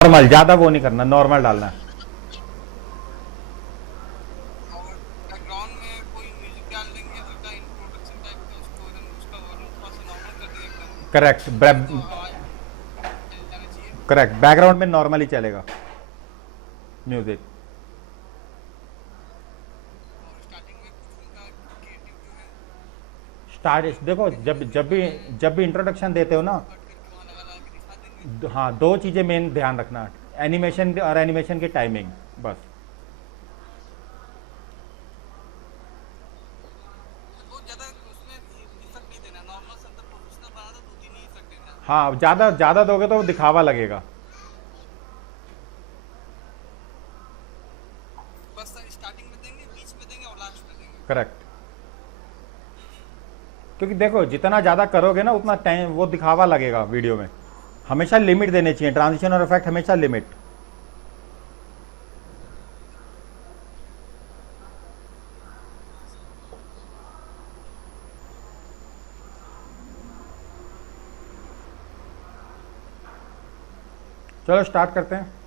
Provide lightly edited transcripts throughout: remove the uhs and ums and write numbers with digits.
Normal, ज्यादा वो नहीं करना, नॉर्मल डालना है। और बैकग्राउंड में कोई म्यूजिक डाल देंगे हल्का इंट्रोडक्शन टाइप का, उसको एकदम उसका वॉल्यूम थोड़ा सा नॉर्मल कर देंगे एकदम, करेक्ट, नहीं तो आवाज जाना चाहिए। करेक्ट, बैकग्राउंड में नॉर्मल ही चलेगा म्यूजिक। और स्टार्टिंग में कुछ उनका क्रिएटिव जो है स्टार्ट देखो, क्रिएटिव जब म्यूजिक जब भी रखे, जब भी इंट्रोडक्शन देते हो ना, उसको कट करके वहाँ लगा लगा के दिखा देंगे। हाँ, दो चीज़ें मेन ध्यान रखना, एनिमेशन और एनिमेशन की टाइमिंग, बस। बहुत ज़्यादा उसमें इफेक्ट नहीं देना, नॉर्मल सा अंदर प्रोफेशनल बना था, 2-3 ही इफेक्ट देना है। हाँ, ज़्यादा ज़्यादा दोगे तो दिखावा लगेगा। बस स्टार्टिंग में देंगे, बीच में देंगे और लास्ट में देंगे। करेक्ट, क्योंकि देखो जितना ज़्यादा करोगे ना उतना टाइम वो दिखावा लगेगा वीडियो में। हमेशा लिमिट देनी चाहिए, ट्रांजिशन और इफेक्ट हमेशा लिमिट। चलो स्टार्ट करते हैं।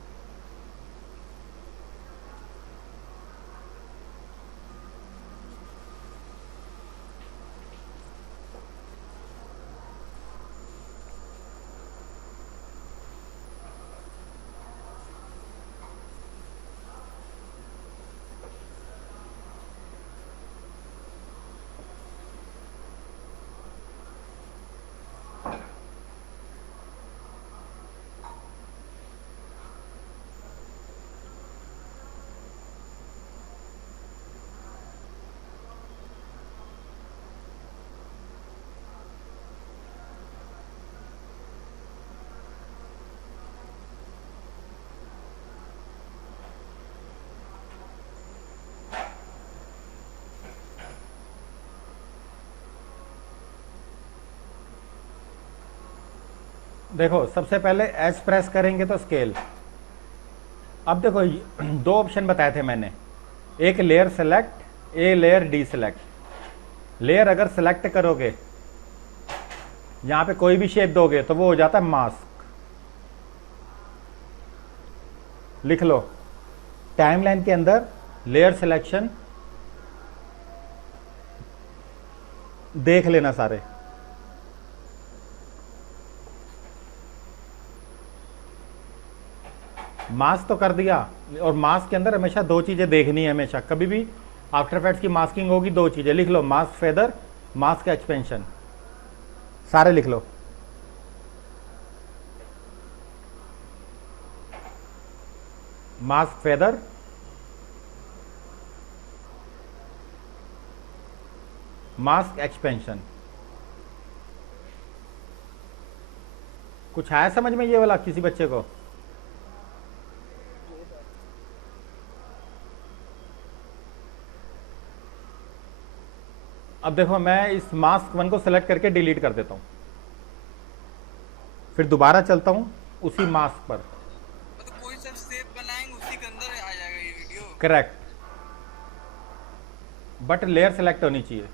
देखो सबसे पहले एस प्रेस करेंगे तो स्केल। अब देखो दो ऑप्शन बताए थे मैंने, एक layer select, a layer D select. Layer अगर सेलेक्ट करोगे, यहाँ पे कोई भी शेप दोगे तो वो हो जाता है मास्क। लिख लो, टाइमलाइन के अंदर लेयर सिलेक्शन देख लेना सारे। मास्क तो कर दिया, और मास्क के अंदर हमेशा दो चीज़ें देखनी है, हमेशा कभी भी आफ्टर इफेक्ट्स की मास्किंग होगी दो चीज़ें। लिख लो, मास्क फेदर, मास्क एक्सपेंशन, सारे लिख लो। Mask feather, mask expansion. कुछ आया समझ में ये वाला किसी बच्चे को? अब देखो मैं इस मास्क वन को सेलेक्ट करके डिलीट कर देता हूं, फिर दोबारा चलता हूं उसी मास्क पर। मतलब कोई सा शेप बनाएंगे उसी के अंदर आ जाएगा ये video. Correct, but layer select होनी चाहिए।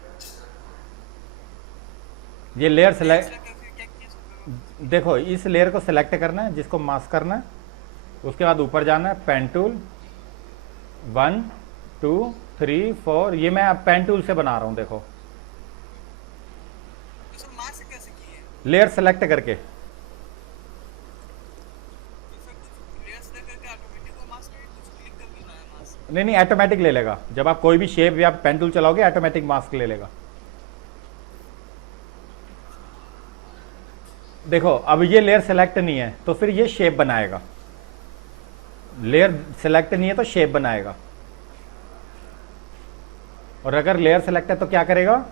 ये लेयर लेयर सेलेक्ट, सेलेक्ट करके क्या किया सब? देखो इस लेयर को सेलेक्ट करना है जिसको मास्क करना है, उसके बाद ऊपर जाना है, पेन टूल, 1 2 3 4। ये मैं अब पेन टूल से बना रहा हूं, देखो तो सर मास्क कैसे किए? लेयर सेलेक्ट करके। तो फिर कुछ लेयर सेलेक्ट करके ऑटोमेटिक वो मास्क है, कुछ क्लिक कर भी रहा है मास्क? नहीं नहीं, ऑटोमेटिक ले लेगा, जब आप कोई भी शेप या पेन टूल चलाओगे ऑटोमेटिक मास्क ले लेगा। देखो अब ये लेयर सेलेक्ट नहीं है तो फिर ये शेप बनाएगा, लेयर सेलेक्ट नहीं है तो शेप बनाएगा। और अगर लेयर सेलेक्ट है तो क्या करेगा?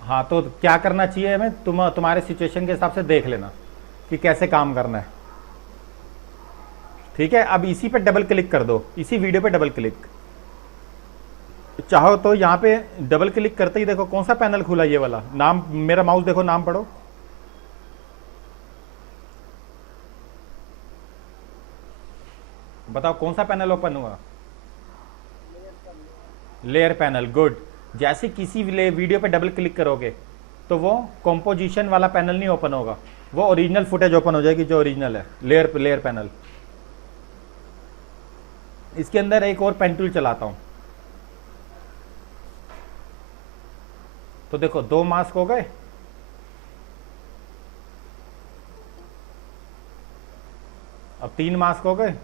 हाँ, तो क्या करना चाहिए हमें, तुम्हारे सिचुएशन के हिसाब से देख लेना कि कैसे काम करना है। ठीक है, अब इसी पे डबल क्लिक कर दो, इसी वीडियो पे डबल क्लिक। चाहो तो यहाँ पे डबल क्लिक करते ही देखो कौन सा पैनल खुला, ये वाला नाम, मेरा माउस देखो, नाम पढ़ो, बताओ कौन सा पैनल ओपन हुआ? Layer panel, good. जैसे किसी वीडियो पे डबल क्लिक करोगे तो वो कंपोजिशन वाला पैनल नहीं ओपन होगा, वो ओरिजिनल फुटेज ओपन हो जाएगी जो ओरिजिनल है, लेयर पैनल। इसके अंदर एक और पेन टूल चलाता हूं, तो देखो 2 मास्क हो गए। अब 3 मास्क हो गए।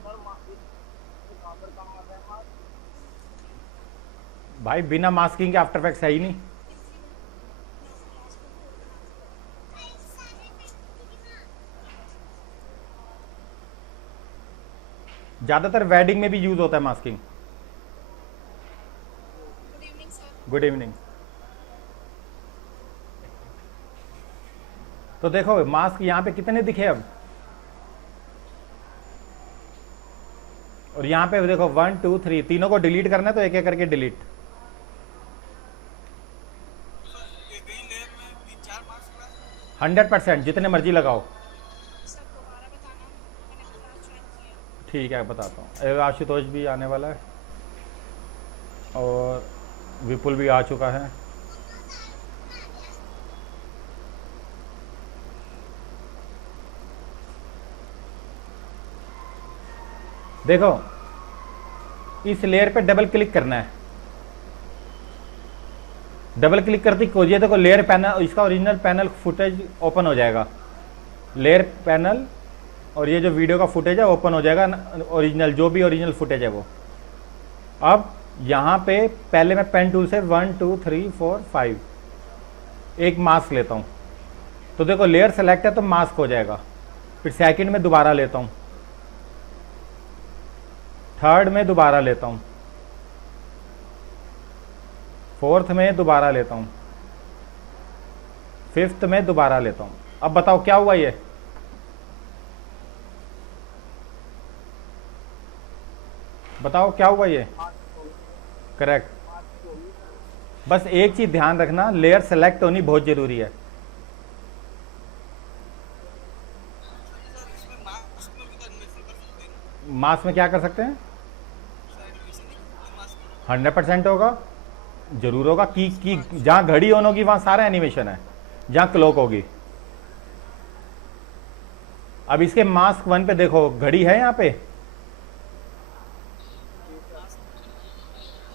भाई बिना मास्किंग के आफ्टर इफेक्ट्स है ही नहीं। ज्यादातर वेडिंग में भी यूज होता है मास्किंग। Good evening. तो देखो मास्क यहां पे कितने दिखे अब, और यहां पे देखो 1 2 3, तीनों को डिलीट करना है तो एक एक करके डिलीट। सर एक ही लेयर में 3-4 मार्क्स लगा सकते 100% जितने मर्जी लगाओ। सर दोबारा बताना, मैंने क्लास ज्वाइन किया। ठीक है बताता हूँ। आशुतोष भी आने वाला है और विपुल भी आ चुका है। देखो इस लेयर पे डबल क्लिक करना है। डबल क्लिक करते ही ये देखो लेयर पैनल, इसका ओरिजिनल पैनल फुटेज ओपन हो जाएगा। लेयर पैनल और ये जो वीडियो का फुटेज है ओपन हो जाएगा, ओरिजिनल जो भी ओरिजिनल फुटेज है वो। अब यहाँ पे पहले मैं पेन टूल से 1 2 3 4 5 एक मास्क लेता हूँ, तो देखो लेयर सेलेक्ट है तो मास्क हो जाएगा। फिर सेकंड में दोबारा लेता हूँ, थर्ड में दोबारा लेता हूँ, फोर्थ में दोबारा लेता हूँ, फिफ्थ में दोबारा लेता हूँ। अब बताओ क्या हुआ ये, बताओ क्या हुआ ये। करेक्ट। बस एक चीज ध्यान रखना, लेयर सेलेक्ट होनी बहुत जरूरी है। सर इसमें मार्क्स में भी तो एनिमेशन कर सकते हैं मास्क में क्या कर सकते हैं, सर, एनिमेशन नहीं मार्क्स 100% होगा, जरूर होगा। की जहां घड़ी ऑन होगी वहां सारा एनिमेशन है, जहां क्लॉक होगी। अब इसके मास्क 1 पे देखो घड़ी है यहां पे,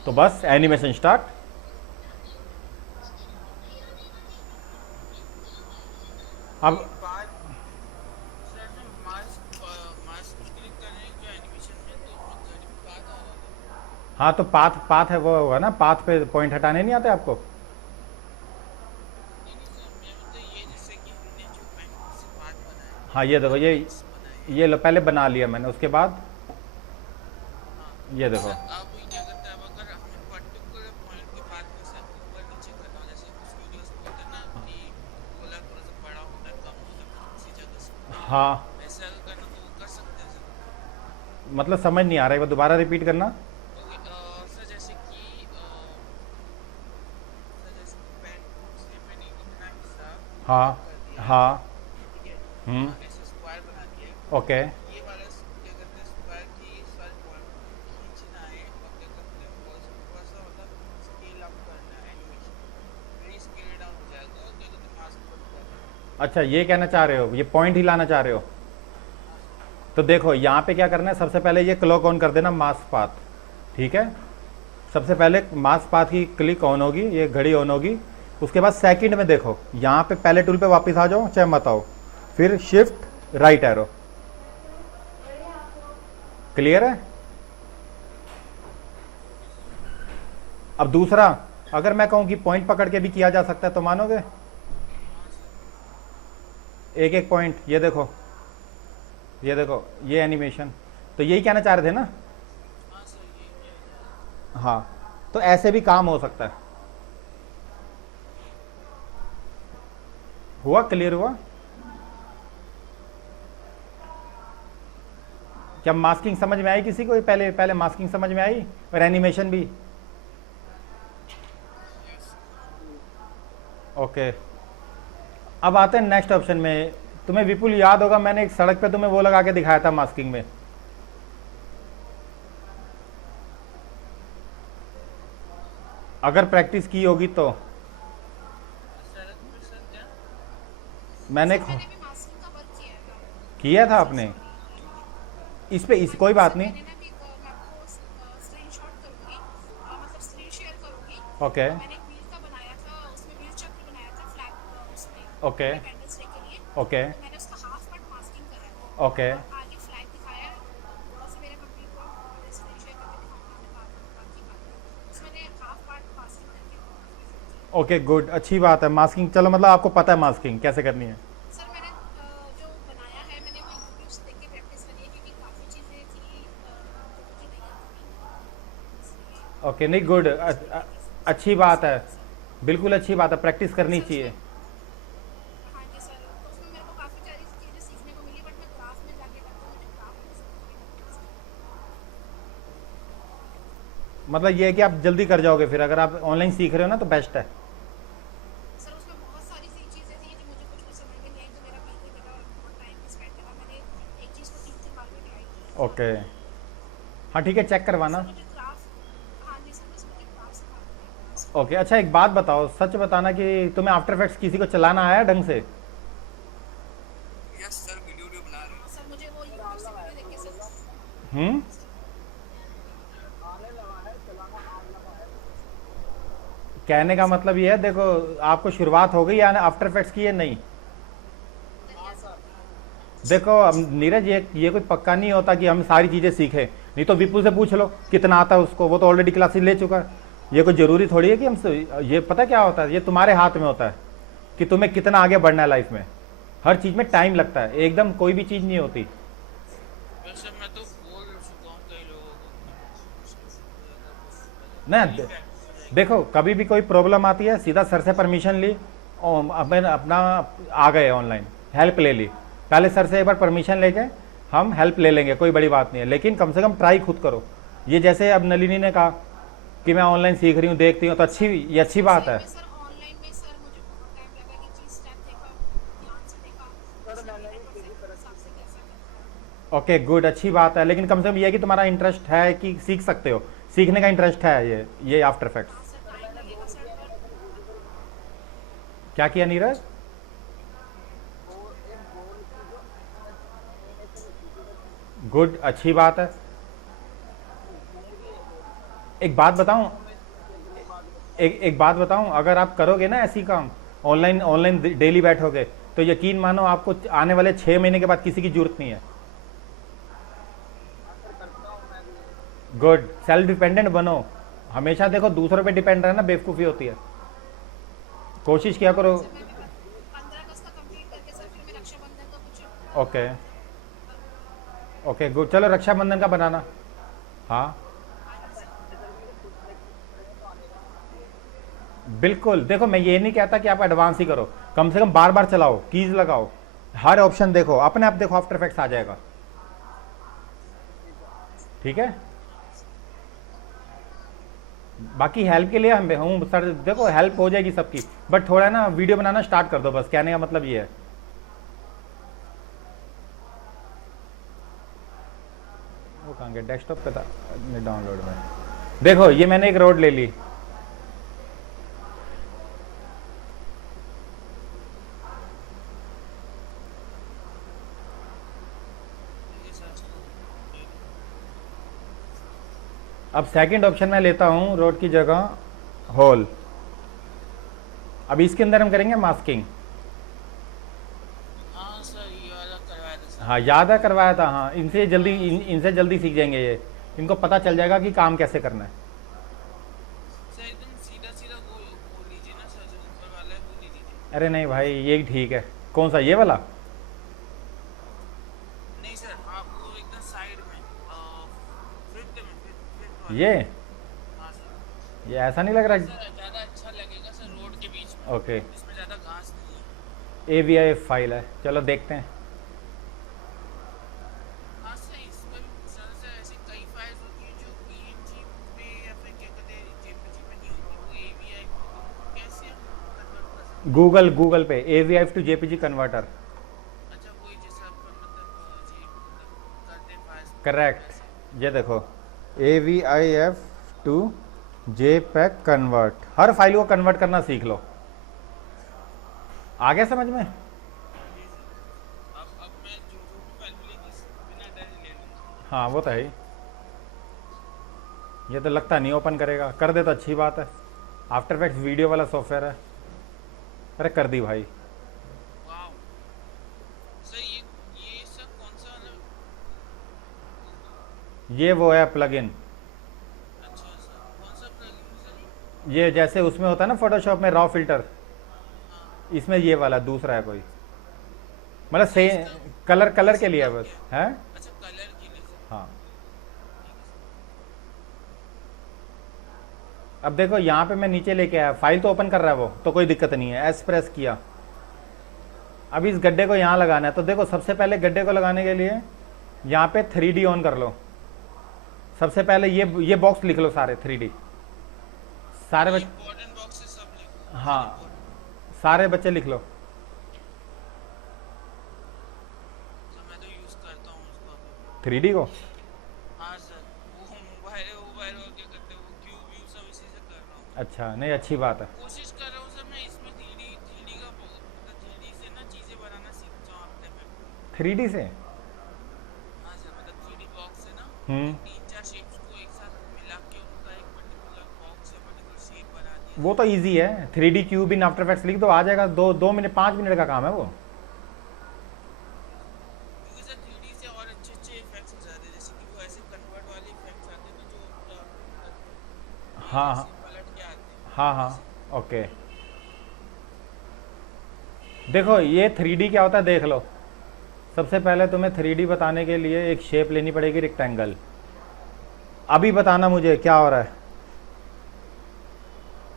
तो बस एनिमेशन स्टार्ट। अब सर मार्क्स को क्लिक करें जो एनिमेशन में तो अपना घड़ी में बात आ रहा है हाँ तो पाथ है वो होगा ना, पाथ पे पॉइंट हटाने नहीं आते आपको। नहीं सर, मैं मतलब ये जैसे कि हमने जो पेन से बात बनाया हाँ ये देखो ये लो पहले बना लिया मैंने, उसके बाद ये देखो। अब क्या करता है, अब अगर हमें पर्टिकुलर पॉइंट के बाद में से ऊपर नीचे करना हो, जैसे कुछ वीडियोस में होता है ना कि गोला थोड़ा सा बड़ा होता है, कम होता है, किसी जगह से हाँ ऐसा अगर करना तो वो कर सकते हैं सर। मतलब समझ नहीं आ रहा है, वो दोबारा रिपीट करना। ओके सर जैसे कि सर जैसे पेन से मैंने इतना हिस्सा हाँ कर दिया, हाँ ठीक है, ऐसे स्क्वायर बना दिया। ओके। ये वाला क्या करते हैं, स्क्वायर की सारे पॉइंट खींचना है और क्या करते हैं वो थोड़ा सा मतलब स्केल अप करना है एनिमेशन, फिर स्केल डाउन हो जाएगा और क्या कहते हैं मास्क पर करना है। अच्छा ये कहना चाह रहे हो, ये पॉइंट हिलाना चाह रहे हो, तो देखो यहाँ पे क्या करना है, सबसे पहले ये क्लॉक ऑन कर देना मास्क पाथ, ठीक है। सबसे पहले मास्क पाथ की क्लिक ऑन होगी, ये घड़ी ऑन होगी। उसके बाद सेकंड में देखो यहाँ पे पहले टूल पे वापस आ जाओ, चाहे मत आओ, फिर शिफ्ट राइट एरो। क्लियर है। अब दूसरा, अगर मैं कहूं कि पॉइंट पकड़ के भी किया जा सकता है तो मानोगे, एक एक पॉइंट, ये देखो ये एनिमेशन, तो यही कहना चाह रहे थे ना। हाँ सर ये हाँ तो ऐसे भी काम हो सकता है। हुआ, क्लियर हुआ। क्या मास्किंग समझ में आई किसी को, पहले मास्किंग समझ में आई और एनिमेशन भी। ओके अब आते हैं नेक्स्ट ऑप्शन में। तुम्हें विपुल याद होगा मैंने एक सड़क पे तुम्हें वो लगा के दिखाया था मास्किंग में, अगर प्रैक्टिस की होगी तो। सड़क पे सर क्या मैंने मैंने भी मास्किंग का किया था आपने इस पे, इस कोई बात नहीं। मैंने ना भी मैं आपको स्क्रीनशॉट करूंगी, मतलब स्क्रीन शेयर करूंगी। ओके मैंने एक व्हील का बनाया था, उसमें व्हील चक्र बनाया था फ्लैग, उसमें ओके इंडिपेंडेंस डे के लिए। ओके तो मैंने उसका हाफ पार्ट मास्किंग करा है ओके और आगे फ्लैग दिखाया है। थोड़ा सा मेरा कंप्लीट हुआ, स्क्रीन शेयर करके दिखाऊंगी मैं बाकी बातें। उसमें मैंने हाफ पार्ट मास्किंग करके ओके गुड, अच्छी बात है मास्किंग। चलो मतलब आपको पता है मास्किंग कैसे करनी है। सर मैंने जो बनाया है मैंने वो यूट्यूब से देख के प्रैक्टिस करी है, क्योंकि काफ़ी चीज़ें थी जो मुझे नहीं आती थी, इसलिए ओके नहीं गुड, अच्छी बात है, बिल्कुल अच्छी बात है, प्रैक्टिस करनी सर चाहिए। उसमें, हाँ जी सर, तो उसमें मेरे को काफ़ी सारी चीज़ें सीखने को मिली, बट मैं क्राफ्ट में जाके करता हूँ, मुझे क्राफ्ट में सीखने को मिली। मतलब ये है कि आप जल्दी कर जाओगे फिर, अगर आप ऑनलाइन सीख रहे हो ना तो बेस्ट है। सर उसमें बहुत सारी सी चीज़ें थी जो मुझे कुछ समझ में नहीं आई, तो मेरा बीते गया और बहुत टाइम भी स्पेंड करा। मैंने एक चीज़ को 3-3 बार भी ट्राई की। ओके हाँ ठीक है, चेक करवाना। सर मुझे क्राफ्ट, हाँ जी सर, बस मुझे क्राफ्ट सिखा दीजिए। ओके अच्छा एक बात बताओ, सच बताना कि तुम्हें आफ्टर इफेक्ट्स किसी को चलाना आया ढंग से? यस सर, वीडियो बना रहे हैं। सर मुझे वो यूट्यूब से वीडियो देख के सर, हम्म, कहने का मतलब ये है, देखो आपको शुरुआत हो गई यानी आफ्टर इफेक्ट्स की है नहीं। देखो अब नीरज, ये कोई पक्का नहीं होता कि हम सारी चीज़ें सीखें, नहीं तो विपुल से पूछ लो कितना आता है उसको, वो तो ऑलरेडी क्लासेस ले चुका है। ये कोई ज़रूरी थोड़ी है कि हम ये पता क्या होता है, ये तुम्हारे हाथ में होता है कि तुम्हें कितना आगे बढ़ना है लाइफ में। हर चीज़ में टाइम लगता है, एकदम कोई भी चीज़ नहीं होती। वैसे मैं तो बोल चुका हूँ कई लोगों को ना देखो कभी भी कोई प्रॉब्लम आती है सीधा सर से परमिशन ली और अपन अपना आ गए ऑनलाइन, हेल्प ले ली। पहले सर से एक बार परमिशन लेके हम हेल्प ले लेंगे, कोई बड़ी बात नहीं है, लेकिन कम से कम ट्राई खुद करो। ये जैसे अब नलिनी ने कहा कि मैं ऑनलाइन सीख रही हूँ, देखती हूँ, तो ये अच्छी बात है। सर ऑनलाइन में सर मुझे बहुत टाइम लगा कि चीज़ स्टेप देखा, ध्यान से देखा, उसने मेरे परफेक्ट हिसाब से कैसा करना है। ओके गुड, अच्छी बात है, लेकिन कम से कम ये है कि तुम्हारा इंटरेस्ट है कि सीख सकते हो, सीखने का इंटरेस्ट है ये आफ्टर इफेक्ट्स। हाँ सर, टाइम लगेगा सर, पर क्या किया नीरज? गुड, अच्छी बात है। एक बात बताऊं, एक बात बताऊं, अगर आप करोगे ना ऐसी काम, ऑनलाइन ऑनलाइन डेली बैठोगे, तो यकीन मानो आपको आने वाले 6 महीने के बाद किसी की जरूरत नहीं है। गुड, सेल्फ डिपेंडेंट बनो। हमेशा देखो दूसरों पे डिपेंड रहना बेवकूफ़ी होती है, कोशिश किया करो। सर मैं भी 15 अगस्त का कंप्लीट करके सर फिर मैं रक्षाबंधन का कुछ ओके ओके गुड, चलो रक्षाबंधन का बनाना। हाँ बिल्कुल, देखो मैं ये नहीं कहता कि आप एडवांस ही करो, कम से कम बार बार चलाओ, कीज लगाओ, हर ऑप्शन देखो, अपने आप देखो आफ्टर इफेक्ट्स आ जाएगा। ठीक है, बाकी हेल्प के लिए हम हूँ सर, देखो हेल्प हो जाएगी सबकी, बट थोड़ा ना वीडियो बनाना स्टार्ट कर दो, बस कहने का मतलब ये है। वो कहाँ गया, डेस्कटॉप पे था डाउनलोड में। देखो ये मैंने एक रोड ले ली, ये सर। अब सेकंड ऑप्शन में लेता हूँ रोड की जगह होल। अब इसके अंदर हम करेंगे मास्किंग। हाँ सर, ये वाला करवाया था सर। हाँ याद है, करवाया था। हाँ इनसे जल्दी इनसे जल्दी सीख जाएंगे ये, इनको पता चल जाएगा कि काम कैसे करना है। सर एकदम सीधा सीधा बोल लीजिए ना सर, जो ऊपर वाला है वो ले लीजिए। अरे नहीं भाई, ये ठीक है। कौन सा, ये वाला? नहीं सर, आप वो एकदम साइड में, फिफ्थ में, फिफ्थ वाला। ये हाँ सर। ये ऐसा नहीं लग रहा? सर ज़्यादा अच्छा लगेगा सर, रोड के बीच में। ओके, इसमें ज़्यादा घास नहीं है। AVI फाइल है, चलो देखते हैं। हाँ सर, इसमें सर ऐसी कई फाइल्स होती हैं जो PNG पे या फिर क्या कहते हैं JPG में नहीं होती, वो AVI कैसे हम कन्वर्ट कर सकते गूगल पे AVI टू JPG कन्वर्टर। हैं? अच्छा वही जैसा आपका मतलब जी मतलब करते हैं फाइल्स। करेक्ट, ये देखो AVIF टू JPEG कन्वर्ट, हर फाइल को कन्वर्ट करना सीख लो। आ गया समझ में? अब मैं जो जो भी हाँ वो तो है ही। ये तो लगता नहीं ओपन करेगा, कर दे तो अच्छी बात है। आफ्टर इफेक्ट्स वीडियो वाला सॉफ्टवेयर है। अरे कर दी भाई। वाओ सर, ये सर कौन सा वाला? ये वो है प्लगइन। अच्छा सर, कौन सा प्लगइन है सर? ये जैसे उसमें होता है ना फोटोशॉप में रॉ फिल्टर, हाँ, इसमें ये वाला दूसरा है कोई, मतलब से कलर कलर के लिए है बस है। अच्छा कलर के लिए सर। हाँ ठीक है सर। अब देखो यहाँ पे मैं नीचे लेके आया, फाइल तो ओपन कर रहा है वो, तो कोई दिक्कत नहीं है। एस प्रेस किया, अब इस गड्ढे को यहाँ लगाना है। तो देखो सबसे पहले गड्ढे को लगाने के लिए यहाँ पे 3D ऑन कर लो। सबसे पहले ये बॉक्स लिख लो सारे 3D, सारे बच्चे। इम्पोर्टेंट बॉक्सेस सब लिखो। हाँ सारे बच्चे लिख लो। सर मैं तो यूज करता हूँ उसको अभी। 3D को हाँ सर, वो मोबाइल मोबाइल और क्या करते हैं, वो क्यूब व्यू सब इसी से कर रहा हूँ। अच्छा, नहीं अच्छी बात है। कोशिश कर रहा हूँ सर मैं इसमें 3D का मतलब 3D से ना चीज़ें बनाना सीख जाऊँ हफ्ते में। 3D से हाँ सर, मतलब 3D बॉक्स है ना, हम्म, 3-4 शेप्स को एक साथ मिला के उनका एक पर्टिकुलर बॉक्स या पर्टिकुलर शेप बना दिया वो तो इजी है। 3D cube in after effects लिख दो, आ जाएगा। 2 मिनट 5 मिनट का काम है वो। क्योंकि सर 3D से और अच्छे अच्छे इफेक्ट्स हो जाते हैं, जैसे कि वो ऐसे कन्वर्ट वाले इफेक्ट्स आते हैं ना, जो पूरा हाँ ऐसे हाँ पलट के आते हैं हाँ हाँ वैसे। ओके। देखो ये 3D क्या होता है देख लो। सबसे पहले तुम्हें 3D बताने के लिए एक शेप लेनी पड़ेगी, रेक्टेंगल। अभी बताना मुझे क्या हो रहा है।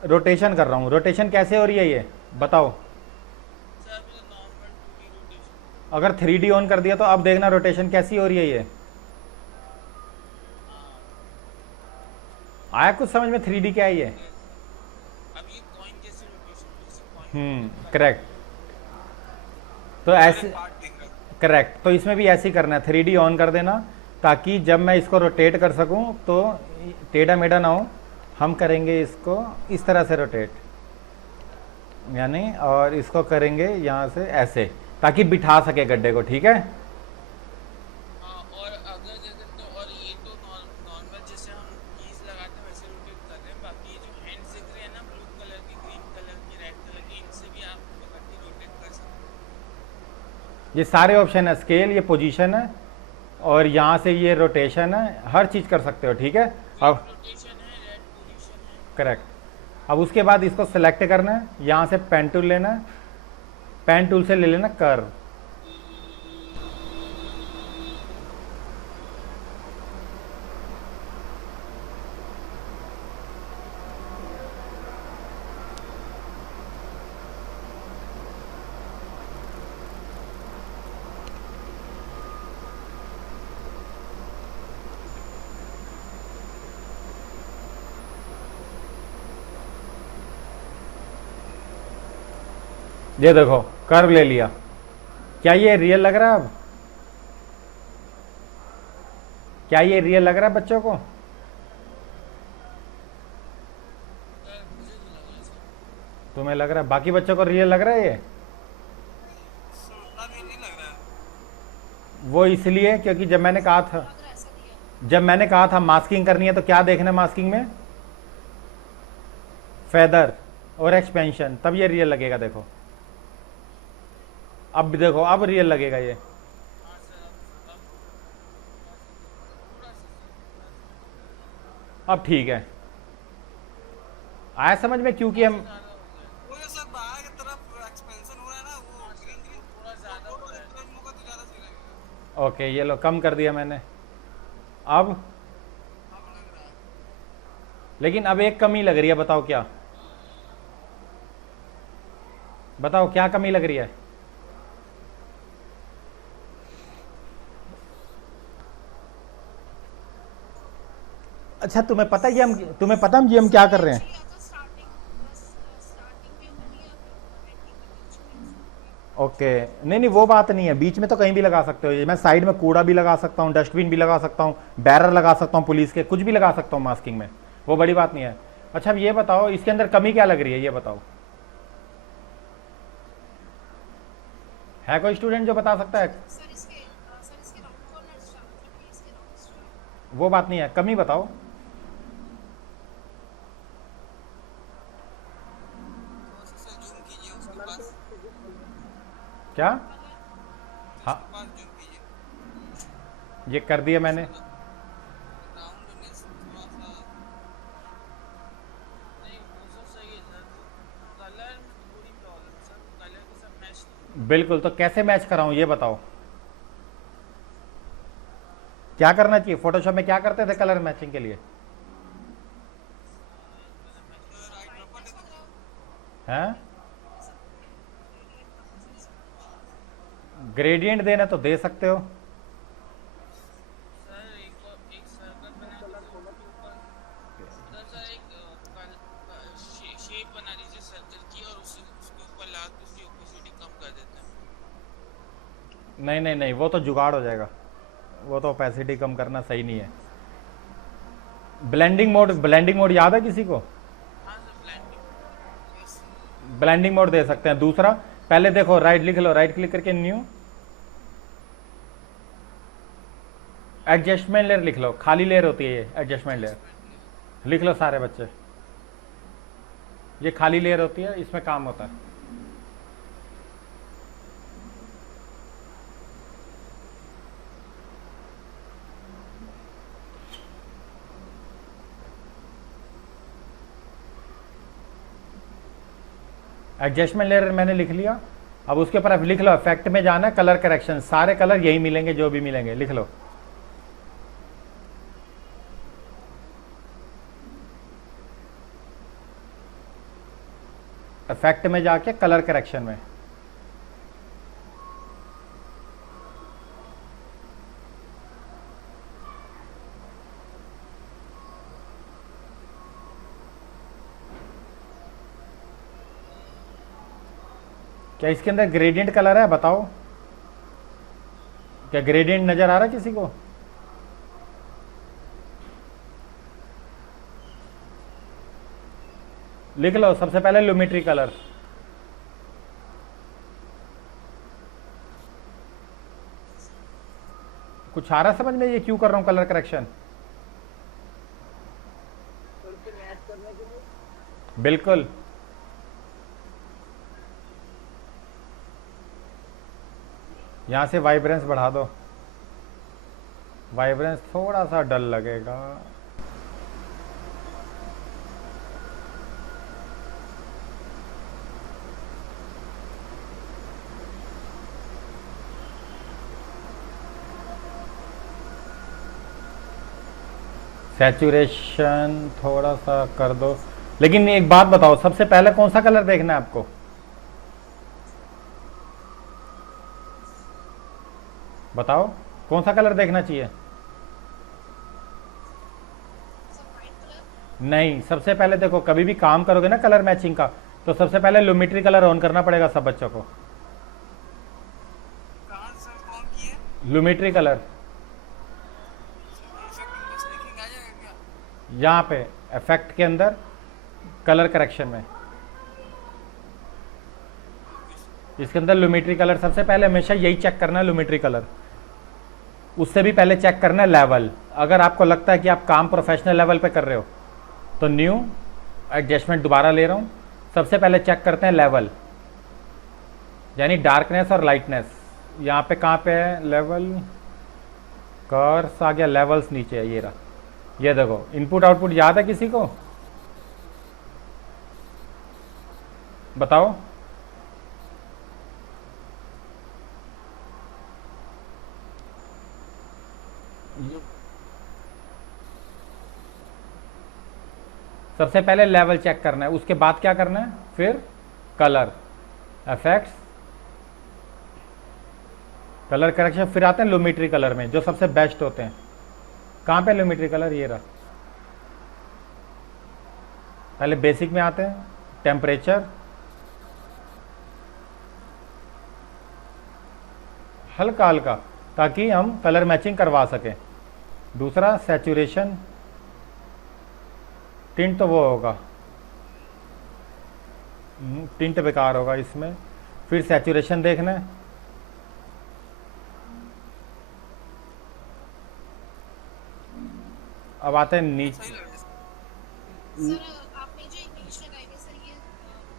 रोटेशन कर रहा हूँ, रोटेशन कैसे हो रही है ये बताओ। सर अभी तो नॉर्मल 2D रोटेशन। अगर 3D ऑन कर दिया तो अब देखना रोटेशन कैसी हो रही है ये। आया कुछ समझ में 3D क्या है ये? अब ये कॉइन जैसे रोटेशन, जैसे कॉइन करेक्ट। तो ऐसे पार्ट दिख रहा है। करेक्ट, तो इसमें भी ऐसे ही करना है। 3D ऑन कर देना ताकि जब मैं इसको रोटेट कर सकूं तो टेढ़ा मेढ़ा ना हो। हम करेंगे इसको इस तरह से रोटेट, यानी और इसको करेंगे यहाँ से ऐसे, ताकि बिठा सके गड्ढे को। ठीक है, हाँ, और अगर क्या करते हैं, और ये तो नॉर्मल जैसे हम कीज लगाते हैं वैसे रोटेट कर रहे हैं, बाकी ये जो हैंड्स दिख रहे हैं ना, ब्लू कलर की, ग्रीन कलर की, रेड कलर की, इनसे भी आप पकड़ के रोटेट कर सकते हैं। ये सारे ऑप्शन है। स्केल, ये पोजीशन है, और यहाँ से ये रोटेशन है। हर चीज़ कर सकते हो। ठीक है, अब रोटेशन है, रेड पोजीशन है। करेक्ट। अब उसके बाद इसको सेलेक्ट करना है, यहाँ से पेन टूल लेना है, पेन टूल से ले लेना कर्व। ये देखो कर्व ले लिया। क्या ये रियल लग रहा है अब? क्या ये रियल लग रहा है बच्चों को? सर मुझे तो लग रहा है सर। तुम्हें लग रहा है, बाकी बच्चों को रियल लग रहा है ये? सर अभी नहीं लग रहा है। वो इसलिए क्योंकि जब मैंने कहा था, लग रहा है ऐसा दिया। जब मैंने कहा था मास्किंग करनी है तो क्या देखना है मास्किंग में? फेदर और एक्सपेंशन, तब ये रियल लगेगा। देखो अब देखो, अब रियल लगेगा ये। हाँ सर, अब थोड़ा सा अब ठीक है, आया समझ में क्योंकि हम ज़्यादा हो गया। वो जो सर बाहर की तरफ एक्सपेंशन हो रहा है ना, वो ग्रीन ग्रीन थोड़ा ज़्यादा हो रहा है। होगा तो ज़्यादा सही लगेगा। ओके, ये लो कम कर दिया मैंने। अब अब लग रहा है। लेकिन अब एक कमी लग रही है, बताओ क्या? बताओ क्या कमी लग रही है? अच्छा तुम्हें पता है ये हम क्या कर रहे हैं? Actually, या तो स्टार्टिंग में होनी या फिर एंडिंग में बीच में ऐसा होगा। ओके, नहीं नहीं वो बात नहीं है, बीच में तो कहीं भी लगा सकते हो। ये मैं साइड में कूड़ा भी लगा सकता हूँ, डस्टबिन भी लगा सकता हूँ, बैरर लगा सकता हूँ पुलिस के, कुछ भी लगा सकता हूँ मास्किंग में, वो बड़ी बात नहीं है। अच्छा अब ये बताओ इसके अंदर कमी क्या लग रही है, ये बताओ। है कोई स्टूडेंट जो बता सकता है? सर इसके राउंड कॉर्नर्स मतलब कि इसके राउंड वो बात नहीं है, कमी बताओ। थोड़ा सा जूम कीजिए उसके पास, क्या? हाँ, उसके पास जूम कीजिए। ये कर दिया मैंने। राउंडनेस थोड़ा सा, नहीं वो सब सही है सर, वो कलर में थोड़ी प्रॉब्लम सर, कलर के सब मैच नहीं बिल्कुल, तो कैसे मैच कराऊं ये बताओ। क्या करना चाहिए? फोटोशॉप में क्या करते थे कलर मैचिंग के लिए? राइट बफर दे दो। हैं? ग्रेडियंट देना तो दे सकते हो। सर। एक सर्कल बना दीजिए उसके ऊपर, उधर सर एक शेप बना दीजिए सर्कल की, और उसके ऊपर ला के उसकी ओपेसिटी कम कर देते हैं। नहीं नहीं नहीं, वो तो जुगाड़ हो जाएगा, वो तो ओपेसिटी कम करना सही नहीं है। ब्लेंडिंग मोड याद है किसी को? हाँ सर, ब्लेंडिंग। ब्लेंडिंग मोड दे सकते हैं। दूसरा, पहले देखो, राइट लिख लो, राइट क्लिक करके न्यू एडजस्टमेंट लेयर लिख लो। खाली लेयर होती है ये एडजस्टमेंट लेयर, लिख लो सारे बच्चे। ये खाली लेयर होती है, इसमें काम होता है। एडजस्टमेंट लेयर मैंने लिख लिया। अब उसके ऊपर लिख लो, इफेक्ट में जाना है, कलर करेक्शन, सारे कलर यही मिलेंगे जो भी मिलेंगे, लिख लो। इफेक्ट में जाके कलर करेक्शन में, क्या इसके अंदर ग्रेडियंट कलर है? बताओ, क्या ग्रेडियंट नजर आ रहा है किसी को? लिख लो सबसे पहले लुमिट्री कलर। कुछ आ रहा समझ में ये क्यों कर रहा हूं कलर करेक्शन? बिल्कुल। यहां से वाइब्रेंस बढ़ा दो, वाइब्रेंस थोड़ा सा डल लगेगा। सैचुरेशन थोड़ा सा कर दो। लेकिन एक बात बताओ, सबसे पहले कौन सा कलर देखना है आपको? बताओ, कौन सा कलर देखना चाहिए? सब वाइट कलर। नहीं, सबसे पहले देखो, कभी भी काम करोगे ना कलर मैचिंग का, तो सबसे पहले लुमिट्री कलर ऑन करना पड़ेगा सब बच्चों को। कहाँ से कौन की है? लुमिट्री कलर इफेक्ट में बस लिखिंग आ जाएगा क्या? यहाँ पे इफेक्ट के अंदर कलर करेक्शन में, इसके अंदर लुमिट्री कलर। सबसे पहले हमेशा यही चेक करना है, लुमिट्री कलर। उससे भी पहले चेक करना है लेवल। अगर आपको लगता है कि आप काम प्रोफेशनल लेवल पे कर रहे हो तो न्यू एडजस्टमेंट दोबारा ले रहा हूँ। सबसे पहले चेक करते हैं लेवल, यानी डार्कनेस और लाइटनेस। यहाँ पे कहाँ पे है लेवल? कर्स आ गया, लेवल्स नीचे है, ये रहा। ये देखो, इनपुट आउटपुट याद है किसी को? बताओ। सबसे पहले लेवल चेक करना है, उसके बाद क्या करना है? फिर कलर, इफेक्ट्स, कलर करेक्शन, फिर आते हैं लुमिट्री कलर में, जो सबसे बेस्ट होते हैं। कहाँ पे लुमिट्री कलर? ये रहा। पहले बेसिक में आते हैं, टेम्परेचर, हल्का हल्का, ताकि हम कलर मैचिंग करवा सकें। दूसरा सैचुरेशन, टिंट तो वो होगा, टिंट बेकार होगा इसमें। फिर सैचुरेशन देखना है। अब आते हैं नीचे। सही लग रहा है। सर आपने जो इंग्लिश लगाई है सर ये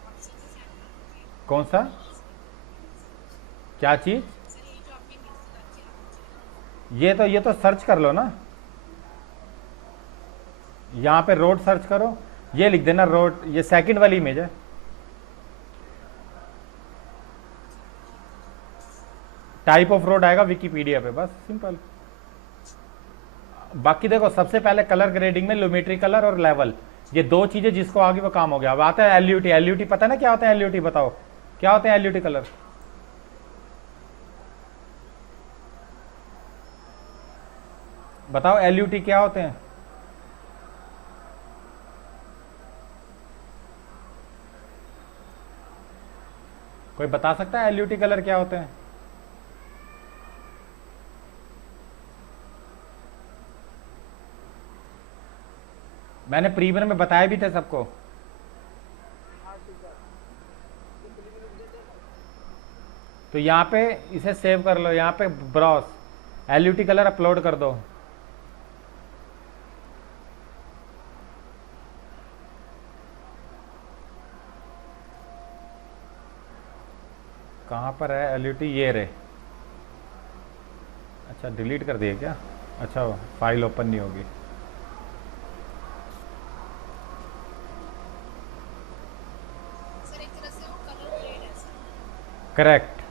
कौन सी चीज़ है? कौन सा, क्या चीज़? सर ये जो आपने इंग्लिश लगाई ये तो सर्च कर लो ना, यहाँ पे रोड सर्च करो, ये लिख देना रोड, ये सेकंड वाली इमेज है। टाइप ऑफ रोड आएगा विकिपीडिया पे, बस सिंपल। बाकी देखो सबसे पहले कलर ग्रेडिंग में ल्यूमेट्री कलर और लेवल, ये दो चीजें जिसको आगे वो काम हो गया। अब आता है एलयूटी। एलयूटी पता है ना क्या होता है एलयूटी? बताओ क्या होते हैं एलयूटी कलर? बताओ एलयूटी क्या होते हैं? कोई बता सकता है एलयूटी कलर क्या होते हैं? मैंने प्रीमियर में बताया भी थे सबको। तो यहाँ पे इसे सेव कर लो, यहाँ पे ब्राउज एलयूटी कलर अपलोड कर दो। कहाँ पर है एलयूटी? ये रे। अच्छा डिलीट कर दिए क्या? अच्छा फाइल ओपन नहीं होगी। सर एक तरह से वो कलर ग्रेड है सर। करेक्ट,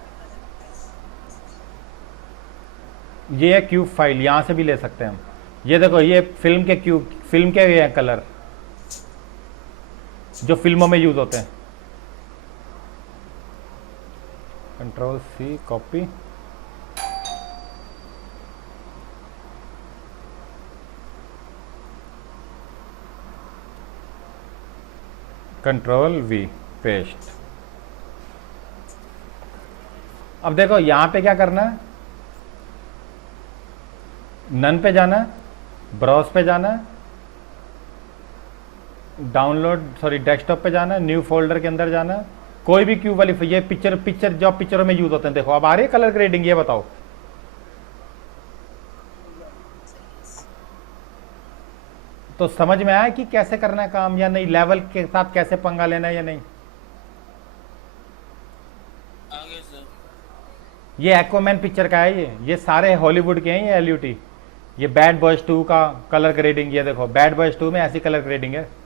ये है क्यूब फाइल, यहाँ से भी ले सकते हैं हम। ये देखो ये फिल्म के क्यूब, फिल्म के ये हैं कलर जो फिल्मों में यूज होते हैं। Control C copy, control V paste. अब देखो यहां पे क्या करना है, नन पे जाना है, ब्राउज पे जाना है, डाउनलोड सॉरी डेस्कटॉप पे जाना है, न्यू फोल्डर के अंदर जाना है, कोई भी क्यूब वाली ये पिक्चर जो पिक्चरों में यूज होते हैं। देखो अब आ रही है कलर ग्रेडिंग, ये बताओ। तो समझ में आया कि कैसे करना है काम या नहीं, लेवल के साथ कैसे पंगा लेना है या नहीं? आगे सर। ये एक्वामैन पिक्चर का है, ये सारे हॉलीवुड के हैं ये एलयूटी। ये बैड बॉयज 2 का कलर ग्रेडिंग, ये देखो बैड बॉयज 2 में ऐसी कलर ग्रेडिंग है। सर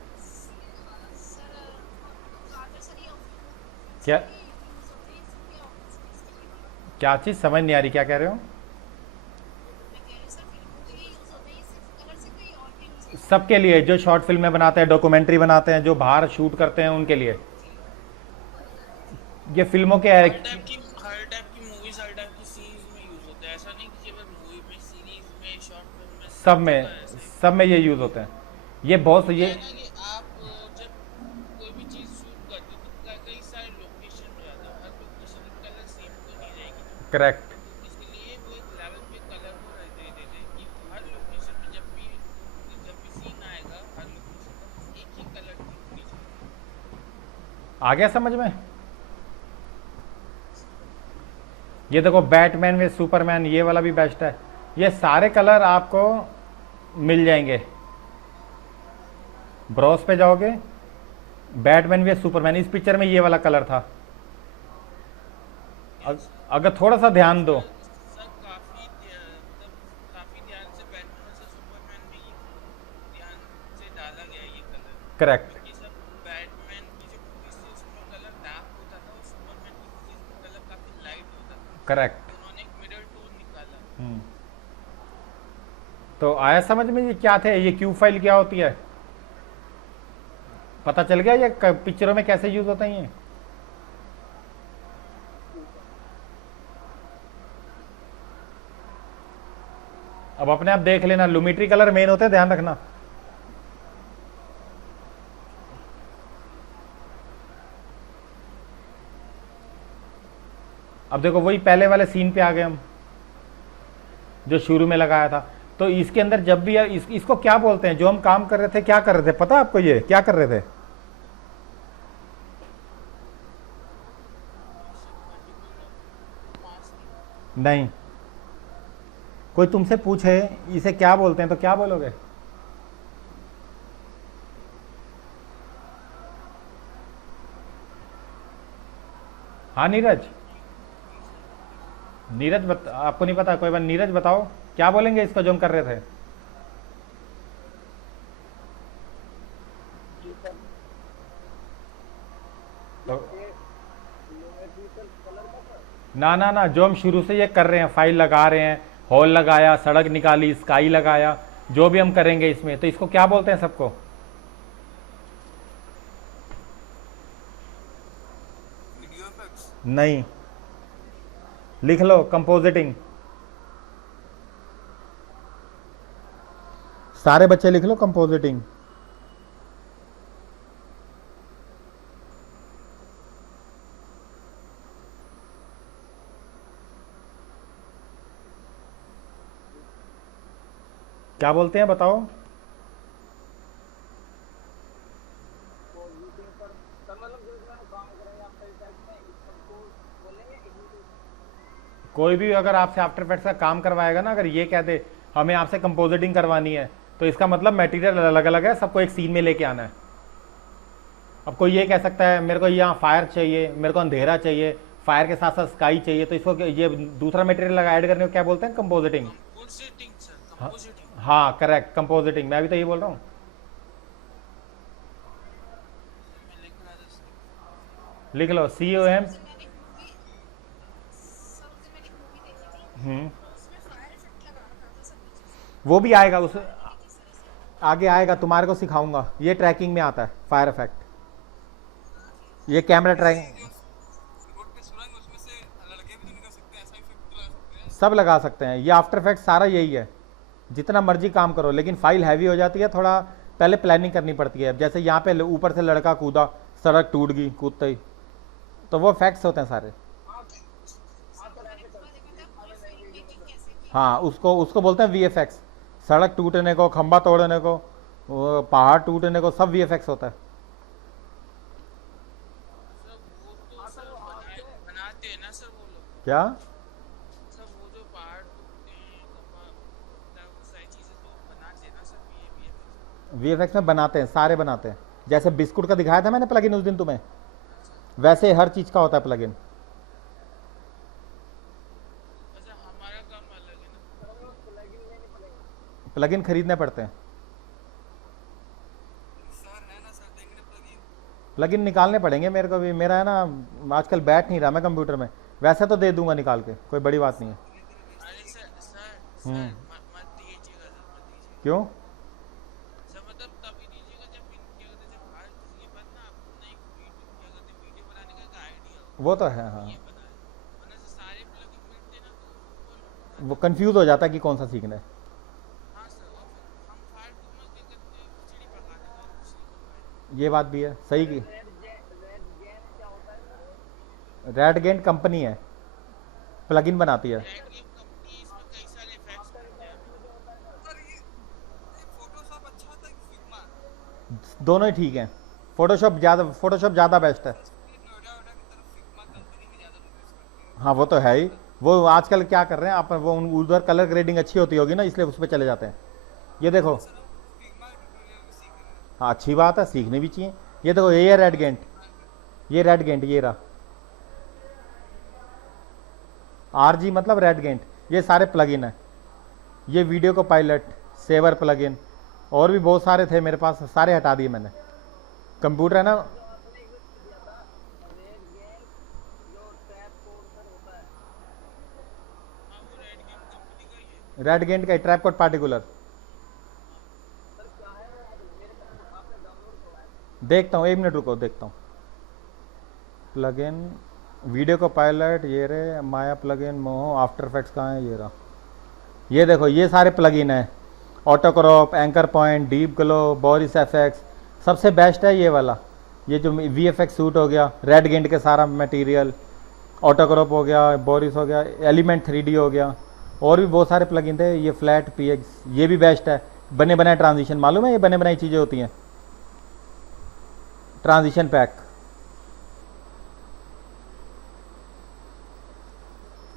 आगे सर ये क्या यूज़ होते हैं इसके ऑफिस के लिए। क्या चीज़ समझ नहीं आ रही, क्या कह रहे हो? मैं कह रही सर फिल्मों के लिए यूज़ होते हैं ये सिर्फ कलर से कोई और भी यूज़ होता सबके लिए, जो शॉर्ट फिल्में बनाते हैं, डॉक्यूमेंट्री बनाते हैं, जो बाहर शूट करते हैं उनके लिए। ये फिल्मों के हर टाइप की मूवीज, हर टाइप की सीरीज में यूज होता है। ऐसा नहीं कि केवल मूवी में, सीरीज में, शॉर्ट फिल्म में, सब में, जगह ऐसा ही सब में ये यूज होते हैं। ये बहुत क्या ये है ना कि आप जब कोई भी चीज शूट करते हो तो कई सारे लोकेशन हो जाते हैं। हर लोकेशन का कलर सेम तो नहीं रहेगी, करेक्ट, इसलिए वो एक लेवल पे कलर को दे देते हैं कि हर लोकेशन में जब भी सीन आएगा, हर लोकेशन का एक ही कलर की होनी चाहिए। आ गया समझ में? ये देखो बैटमैन में सुपरमैन, ये वाला भी बेस्ट है। ये सारे कलर आपको मिल जाएंगे। ब्राउज पे जाओगे, बैटमैन वे सुपरमैन, इस पिक्चर में ये वाला कलर था। अगर थोड़ा सा ध्यान दो, सर काफी ध्यान से बैटमैन से सुपरमैन भी ध्यान से डाला गया है ये कलर। करेक्ट, क्योंकि सर बैटमैन की जो मूवीज थी उसमें कलर डार्क होता था और सुपरमैन की मूवीज में कलर काफी लाइट होता था। करेक्ट। तो उन्होंने एक मिडल टोन निकाला। तो आया समझ में ये क्या थे, ये क्यू फाइल क्या होती है? पता चल गया ये पिक्चरों में कैसे यूज होता है ये? अब अपने आप देख लेना, लुमिट्री कलर मेन होते हैं, ध्यान रखना। अब देखो वही पहले वाले सीन पे आ गए हम, जो शुरू में लगाया था। तो इसके अंदर जब भी इसको क्या बोलते हैं, जो हम काम कर रहे थे, क्या कर रहे थे पता है आपको? ये क्या कर रहे थे? नहीं, कोई तुमसे पूछे इसे क्या बोलते हैं तो क्या बोलोगे? हाँ नीरज, आपको नहीं पता, कोई बात, नीरज बताओ क्या बोलेंगे इसको जो हम कर रहे थे। तो ना ना ना, जो हम शुरू से ये कर रहे हैं, फाइल लगा रहे हैं, हॉल लगाया, सड़क निकाली, स्काई लगाया, जो भी हम करेंगे इसमें, तो इसको क्या बोलते हैं सबको? Video effects. नहीं, लिख लो कंपोजिटिंग। सारे बच्चे लिख लो कंपोजिटिंग। क्या बोलते हैं बताओ? कोई भी अगर आपसे आफ्टर इफेक्ट्स का काम करवाएगा ना, अगर ये कहते हमें आपसे कंपोजिटिंग करवानी है, तो इसका मतलब मटेरियल अलग अलग है, सबको एक सीन में लेके आना है। अब कोई ये कह सकता है मेरे को यहाँ फायर चाहिए, मेरे को अंधेरा चाहिए, फायर के साथ साथ स्काई चाहिए, तो इसको ये दूसरा मटेरियल लगा ऐड करने को क्या बोलते हैं? कंपोजिटिंग। Compositing sir, compositing. हाँ करेक्ट, कंपोजिटिंग। मैं भी तो ये बोल रहा हूँ। मैं लिख रहा था सर। लिख लो COM। मैंने मूवी सर उस दिन मैंने एक मूवी देखी थी, उसमें फायर इफेक्ट लगा रखा था सब नीचे से, वो भी आएगा, उस किस तरह से। आगे आएगा, तुम्हारे को सिखाऊंगा। ये ट्रैकिंग में आता है फायर इफेक्ट, ये कैमरा ट्रैकिंग रोड पे सुरंग उसमें से लड़के भी तो निकल सकते हैं, ऐसा इफेक्ट लगा सकते हैं। सब लगा सकते हैं। ये आफ्टर इफेक्ट सारा यही है, जितना मर्जी काम करो, लेकिन फाइल हैवी हो जाती है, थोड़ा पहले प्लानिंग करनी पड़ती है। जैसे यहाँ पे ऊपर से लड़का कूदा, सड़क टूट गई कूदते ही, तो वो फैक्ट्स होते हैं सारे। सर मैंने पूरा देखा था, पूरी फिल्म मेकिंग कैसे की। हाँ, उसको उसको बोलते हैं VFX। सड़क टूटने को, खंबा तोड़ने को, वो पहाड़ टूटने को, सब VFX होता है। सर वो तो सर बनाते हैं ना सर वो लोग। क्या? सर वो जो पहाड़ टूटते हैं, खंभा टूटता है, वो सारी चीजें तो बनाते हैं ना सर, ये VFX में बनाते हैं, सारे बनाते हैं। जैसे बिस्कुट का दिखाया था मैंने प्लगइन उस दिन तुम्हें, वैसे हर चीज़ का होता है प्लगइन। अच्छा हमारा काम अलग है ना। प्लगइन खरीदने पड़ते हैं। सर है ना सर, देंगे प्लगइन। प्लगइन निकालने पड़ेंगे मेरे को भी, मेरा है ना आजकल बैठ नहीं रहा मैं कंप्यूटर में। वैसे तो दे दूंगा निकाल के, कोई बड़ी बात नहीं है। अरे सर सर सर मत दीजिएगा सर, मत दीजिएगा क्यों? सर। मतलब तभी दीजिएगा जब क्या कहते हैं, जब हर किसी के पास ना अपना एक वीडियो क्या कहते हैं, वीडियो बनाने का एक आइडिया हो, वो तो है, हाँ। ये बनाए। वरना से सारे प्लगइन मिलते हैं ना, तो वो कंफ्यूज हो जाता है कि कौन सा सीखना है। हाँ सर। और फिर हम फालतू में क्या कहते हैं, खिचड़ी पका देते हैं उसी को फायदा। ये बात भी है, सही की। रेडगेंट कंपनी है, प्लगइन बनाती है। रेड गेम कंपनी, इसमें कई सारे इफेक्ट्स मिलते हैं। सर ये फोटोशॉप अच्छा होता है कि फिग्मा? दोनों ही ठीक हैं। फोटोशॉप ज़्यादा बेस्ट है। ये नोएडा वोएडा की तरफ फिग्मा कंपनी में ज़्यादा लोग यूज़ करते हैं। हाँ वो तो है ही। वो आजकल क्या कर रहे हैं आप, वो उधर कलर ग्रेडिंग अच्छी होती होगी ना, इसलिए उस पर चले जाते हैं। ये देखो, सर हम फिग्मा ट्यूटोरियल भी सीख रहे हैं। हाँ अच्छी बात है, सीखनी भी चाहिए। ये देखो, ये है रेडगेंट, ये रेडगेंट, ये रहा RG मतलब रेडगेंट। ये सारे प्लगइन है। ये वीडियो को पायलट, सेवर प्लगइन, और भी बहुत सारे थे मेरे पास, सारे हटा दिए मैंने। कंप्यूटर है ना, हाँ वो रेड गेम कंपनी का ही है। रेडगेंट का ट्रैप कोड पार्टिकुलर। देखता हूँ, 1 मिनट रुको, देखता हूँ। प्लगइन वीडियो को पायलट, ये रे माया प्लगइन, मोहो, आफ्टर इफेक्ट्स कहाँ है? ये रहा। ये देखो, ये सारे प्लगइन है। Auto crop, anchor point, deep glow, Boris FX. सबसे बेस्ट है ये वाला, ये जो VFX सूट हो गया, रेडगेंट के सारा मटेरियल, ऑटो क्रॉप हो गया, बोरिस हो गया, एलिमेंट 3D हो गया, और भी बहुत सारे प्लगइन थे। ये फ्लैट PX, ये भी बेस्ट है। बने बनाए ट्रांजिशन, मालूम है ये बने बनाई चीज़ें होती हैं, ट्रांजिशन पैक।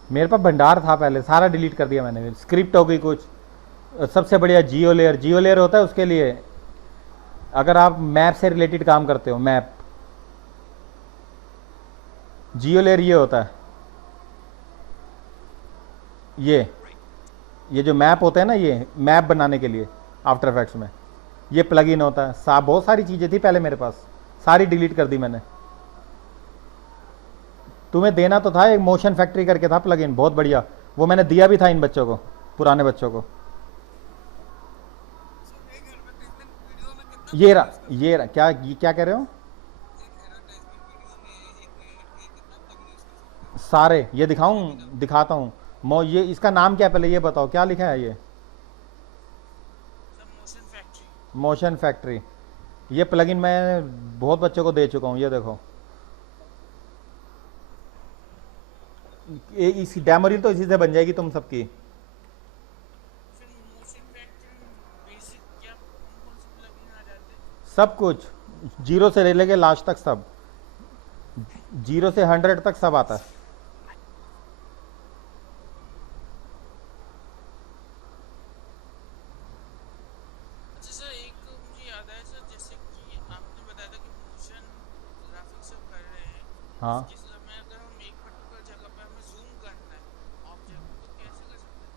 मेरे पास भंडार था पहले, सारा डिलीट कर दिया मैंने। स्क्रिप्ट हो गई कुछ। सबसे बढ़िया जियो लेयर होता है उसके लिए, अगर आप मैप से रिलेटेड काम करते हो, मैप जियो लेयर ये होता है, ये जो मैप होते हैं ना, ये मैप बनाने के लिए आफ्टर इफेक्ट्स में ये प्लगइन होता है। बहुत सारी चीज़ें थी पहले मेरे पास, सारी डिलीट कर दी मैंने। तुम्हें देना तो था, एक मोशन फैक्ट्री करके था प्लगइन, बहुत बढ़िया, वो मैंने दिया भी था इन बच्चों को, पुराने बच्चों को। सर एक एडवर्टाइजमेंट वीडियो में कितना ये रहा, क्या कह रहे हो? एक एडवर्टाइजमेंट वीडियो में 1 मिनट के कितना प्लगइन यूज कर सकते हैं? सारे ये दिखाता हूँ। ये इसका नाम क्या है पहले ये बताओ, क्या लिखा है ये? Sir motion factory. Motion factory. ये प्लगइन मैं बहुत बच्चों को दे चुका हूँ, ये देखो। इस डेमो रील तो इसी से बन जाएगी तुम सबकी। सर मोशन फैक्ट्री बेसिक क्या कौन से प्लगइन आ जाते हैं? सब कुछ, जीरो से लेके लास्ट तक सब, 0 से 100 तक सब आता है। अच्छा सर एक मुझे याद आया सर, जैसे कि आपने बताया था कि मोशन ग्राफिक्स सब कर रहे हैं, हाँ, किस समय अगर हम एक पर्टिकुलर जगह पे हमें जूम करना है ऑब्जेक्ट को, तो कैसे कर सकते हैं?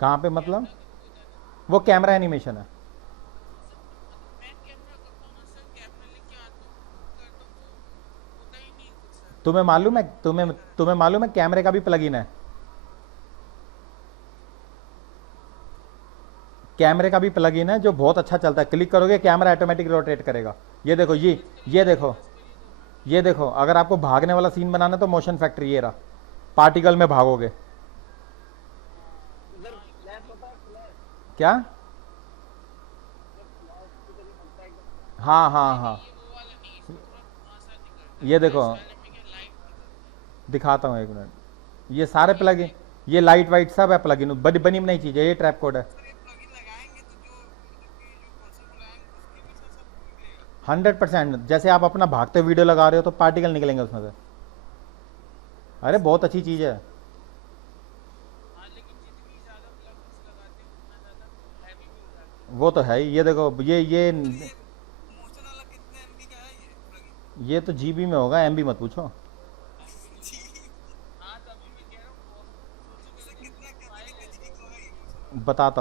कहाँ पे मतलब? कैमरा को जाना, वो कैमरा एनिमेशन है। मैं कैमरा करता हूँ ना सर, कैमरा लेके आता हूँ करता हूँ तो होता ही नहीं कुछ सर। तुम्हें मालूम है कैमरे का भी प्लगइन है। कैमरे का भी प्लगइन है जो बहुत अच्छा चलता है, क्लिक करोगे कैमरा ऑटोमेटिक रोटेट करेगा। ये देखो, ये देखो अगर आपको भागने वाला सीन बनाना है तो मोशन फैक्ट्री ये रहा, पार्टिकल में भागोगे। क्या? हाँ हाँ हाँ, ये वो वाला नहीं, इसमें थोड़ा सा दिखता ये है, देखो, इस वाले में क्या लाइट दिखाता हूँ एक मिनट। ये सारे प्लगइन, ये लाइट वाइट सब है प्लगइन, बनी बनाई चीज़ है, ये ट्रैप कोड है। सर ये प्लगइन लगाएंगे तो जो मतलब कि जो पर्सन बुलाएंगे उसके भी साथ सब निकलेगा? 100%। जैसे आप अपना भागते वीडियो लगा रहे हो तो पार्टिकल निकलेंगे उसमें से। अरे बहुत अच्छी चीज़ है। हाँ, लेकिन जितनी ज़्यादा प्लगइन्स लगाते हैं उतना ज़्यादा हैवी भी हो जाता है। वो तो है ही। ये देखो, ये मोशन वाला कितने एमबी का है ये प्लगइन? ये तो जीबी में होगा, एमबी मत पूछो। जी हाँ तभी मैं कह रहा हूँ सोचो सर मेरे कितना जो कितने फाइल है एचडी का होगा ये मोशन? बताता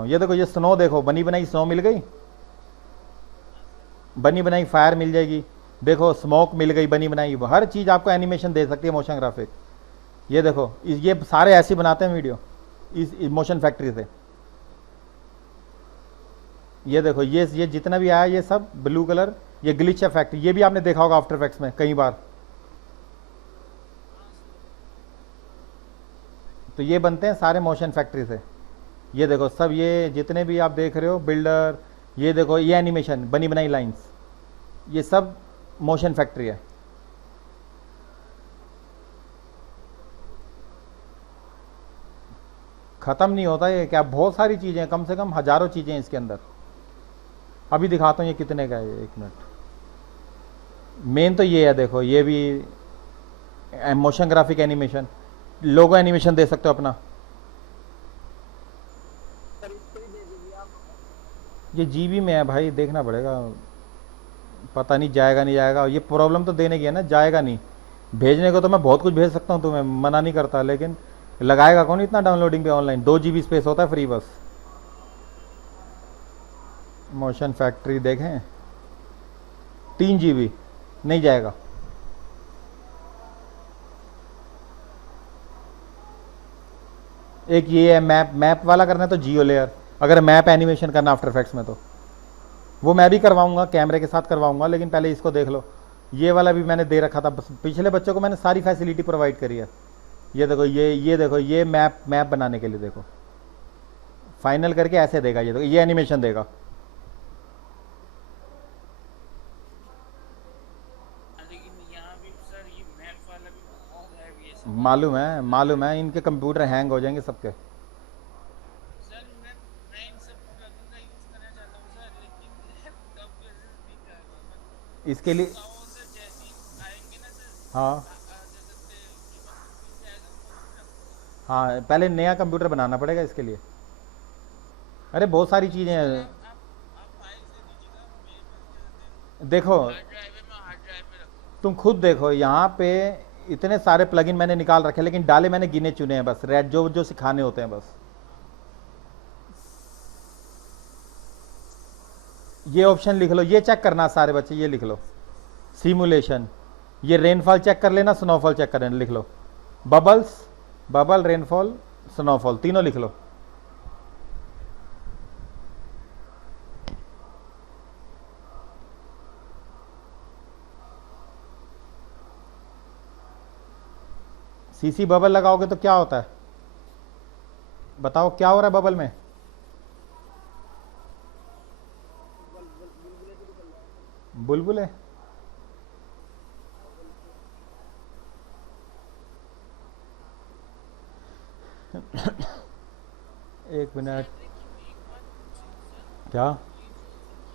हूँ। ये देखो, ये स्नो देखो, बनी बनाई स्नो मिल गई, बनी बनाई फायर मिल जाएगी। देखो स्मोक मिल गई बनी बनाई, हर चीज़ आपको एनिमेशन दे सकती है मोशन ग्राफिक। ये देखो, ये सारे ऐसे ही बनाते हैं वीडियो इस मोशन फैक्ट्री से। ये देखो, ये जितना भी आया ये सब ब्लू कलर, ये ग्लिच इफेक्ट, ये भी आपने देखा होगा आफ्टर इफेक्ट्स में कई बार। तो ये बनते हैं सारे मोशन फैक्ट्री से। ये देखो सब, ये जितने भी आप देख रहे हो बिल्डर, ये देखो ये एनिमेशन बनी बनाई लाइंस, ये सब मोशन फैक्ट्री है। ख़त्म नहीं होता ये, क्या बहुत सारी चीज़ें हैं, कम से कम हज़ारों चीज़ें हैं इसके अंदर। अभी दिखाता हूँ ये कितने का है ये, एक मिनट। मेन तो ये है, देखो ये भी मोशन ग्राफिक एनिमेशन, लोगो एनिमेशन दे सकते हो अपना। ये जीबी में है भाई, देखना पड़ेगा, पता नहीं जाएगा नहीं जाएगा। ये प्रॉब्लम तो देने की है ना, जाएगा नहीं। भेजने को तो मैं बहुत कुछ भेज सकता हूँ तुम्हें, मना नहीं करता, लेकिन लगाएगा कौन इतना डाउनलोडिंग पे ऑनलाइन। 2 GB स्पेस होता है फ्री बस। मोशन फैक्ट्री देखें, 3 GB नहीं जाएगा। एक ये है मैप वाला करना है तो जियो लेयर, अगर मैप एनिमेशन करना आफ्टर इफेक्ट्स में तो वो मैं भी करवाऊंगा, कैमरे के साथ करवाऊंगा, लेकिन पहले इसको देख लो। ये वाला भी मैंने दे रखा था, पिछले बच्चों को मैंने सारी फैसिलिटी प्रोवाइड करी है। ये देखो, ये देखो, ये मैप बनाने के लिए देखो, फाइनल करके ऐसे देगा, ये देखो ये एनिमेशन देगा। लेकिन यहाँ भी सर ये मैप वाला भी बहुत हैवी है सर। मालूम है, इनके कंप्यूटर हैंग हो जाएंगे सबके। सर मैं इन सब प्लगइन का यूज़ करना चाहता हूँ सर, लेकिन लैपटॉप के नहीं कर पाऊंगा। इसके लिए सर जैसे ही आएंगे ना सर, हाँ जैसे मिल जाएगा फोन, हाँ, पहले नया कंप्यूटर बनाना पड़ेगा इसके लिए। अरे बहुत सारी चीज़ें हैं। आप फाइल से दीजिएगा मेरे पास, देखो हार्ड ड्राइव है, मैं हार्ड ड्राइव में रखूँगा। तुम खुद देखो, यहाँ पे इतने सारे प्लगइन मैंने निकाल रखे, लेकिन डाले मैंने गिने चुने हैं बस, रेड जो जो सिखाने होते हैं बस। ये ऑप्शन लिख लो, ये चेक करना सारे बच्चे, ये लिख लो सिमुलेशन। ये रेनफॉल चेक कर लेना, स्नोफॉल चेक कर लेना, लिख लो बबल्स, बबल, रेनफॉल, स्नोफॉल, तीनों लिख लो। सीसी बबल लगाओगे तो क्या होता है, बताओ क्या हो रहा है बबल में? बुलबुले। एक मिनट, देखिए एक बात पूछे सर, क्या? ये जो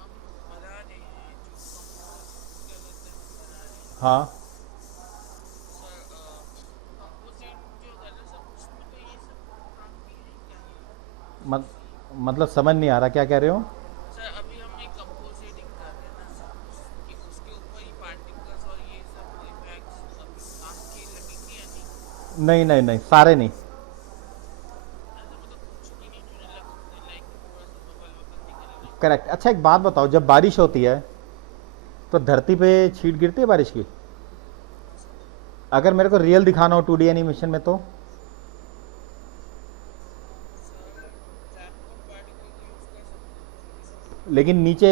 हम बना रहे हैं, जो कंपोस्ट क्या कहते हैं हम बना रहे हैं हाँ, सर, कंपोजिट जो है ना सर, उसमें तो ये सब काम भी है क्या ये मत, सीसी? मतलब समझ नहीं आ रहा क्या कह रहे हो। सर अभी हम एक कंपोजिटिंग कर रहे हैं ना सर, उसके उसके ऊपर ही पार्टिकल्स और ये सब इफेक्ट्स अभी काम के लगेंगे या नहीं? नहीं नहीं नहीं, सारे नहीं। ऐसा मतलब कुछ भी नहीं जुड़ने लग सकते, लाइक थोड़ा सा बबल वबल निकलने को? करेक्ट। अच्छा एक बात बताओ, जब बारिश होती है तो धरती पे छींट गिरती है बारिश की? हाँ सर। अगर मेरे को रियल दिखाना हो 2D एनिमेशन में तो? सर ट्रैपकॉन पार्टिकल को यूज़ कर सकते हैं छोटे छोटे। लेकिन नीचे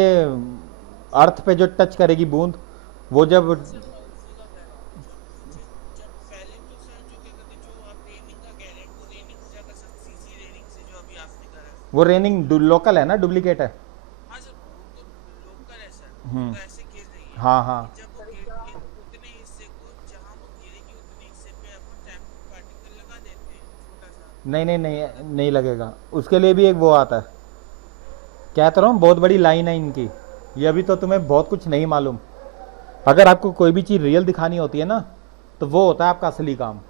अर्थ पे जो टच करेगी बूंद, वो जब, हाँ सर, मैं उसी का कह रहा हूँ, जब जब जब पहले तो सर जो क्या कहते हैं, जो आप रेनिंग का कह रहे हैं, वो रेनिंग हो जाएगा सर सीसी रेनिंग से जो अभी आपने करा है। वो रेनिंग लोकल है ना, डुप्लीकेट है? हाँ सर, वो तो लोकल है सर, वो हम्म। तो ऐसे गिर रही है। हाँ हाँ। लेकिन जब वो गिरती है तो उतने हिस्से को, जहाँ वो गिरेगी उतने हिस्से पे अपन टैम्पो पार्टिकल लगा देते हैं छोटा सा। नहीं नहीं नहीं, नहीं लगेगा, उसके लिए भी एक वो आता है। कहता रहा हूँ बहुत बड़ी लाइन है इनकी, ये अभी तो तुम्हें बहुत कुछ नहीं मालूम। अगर आपको कोई भी चीज़ रियल दिखानी होती है ना, तो वो होता है आपका असली काम।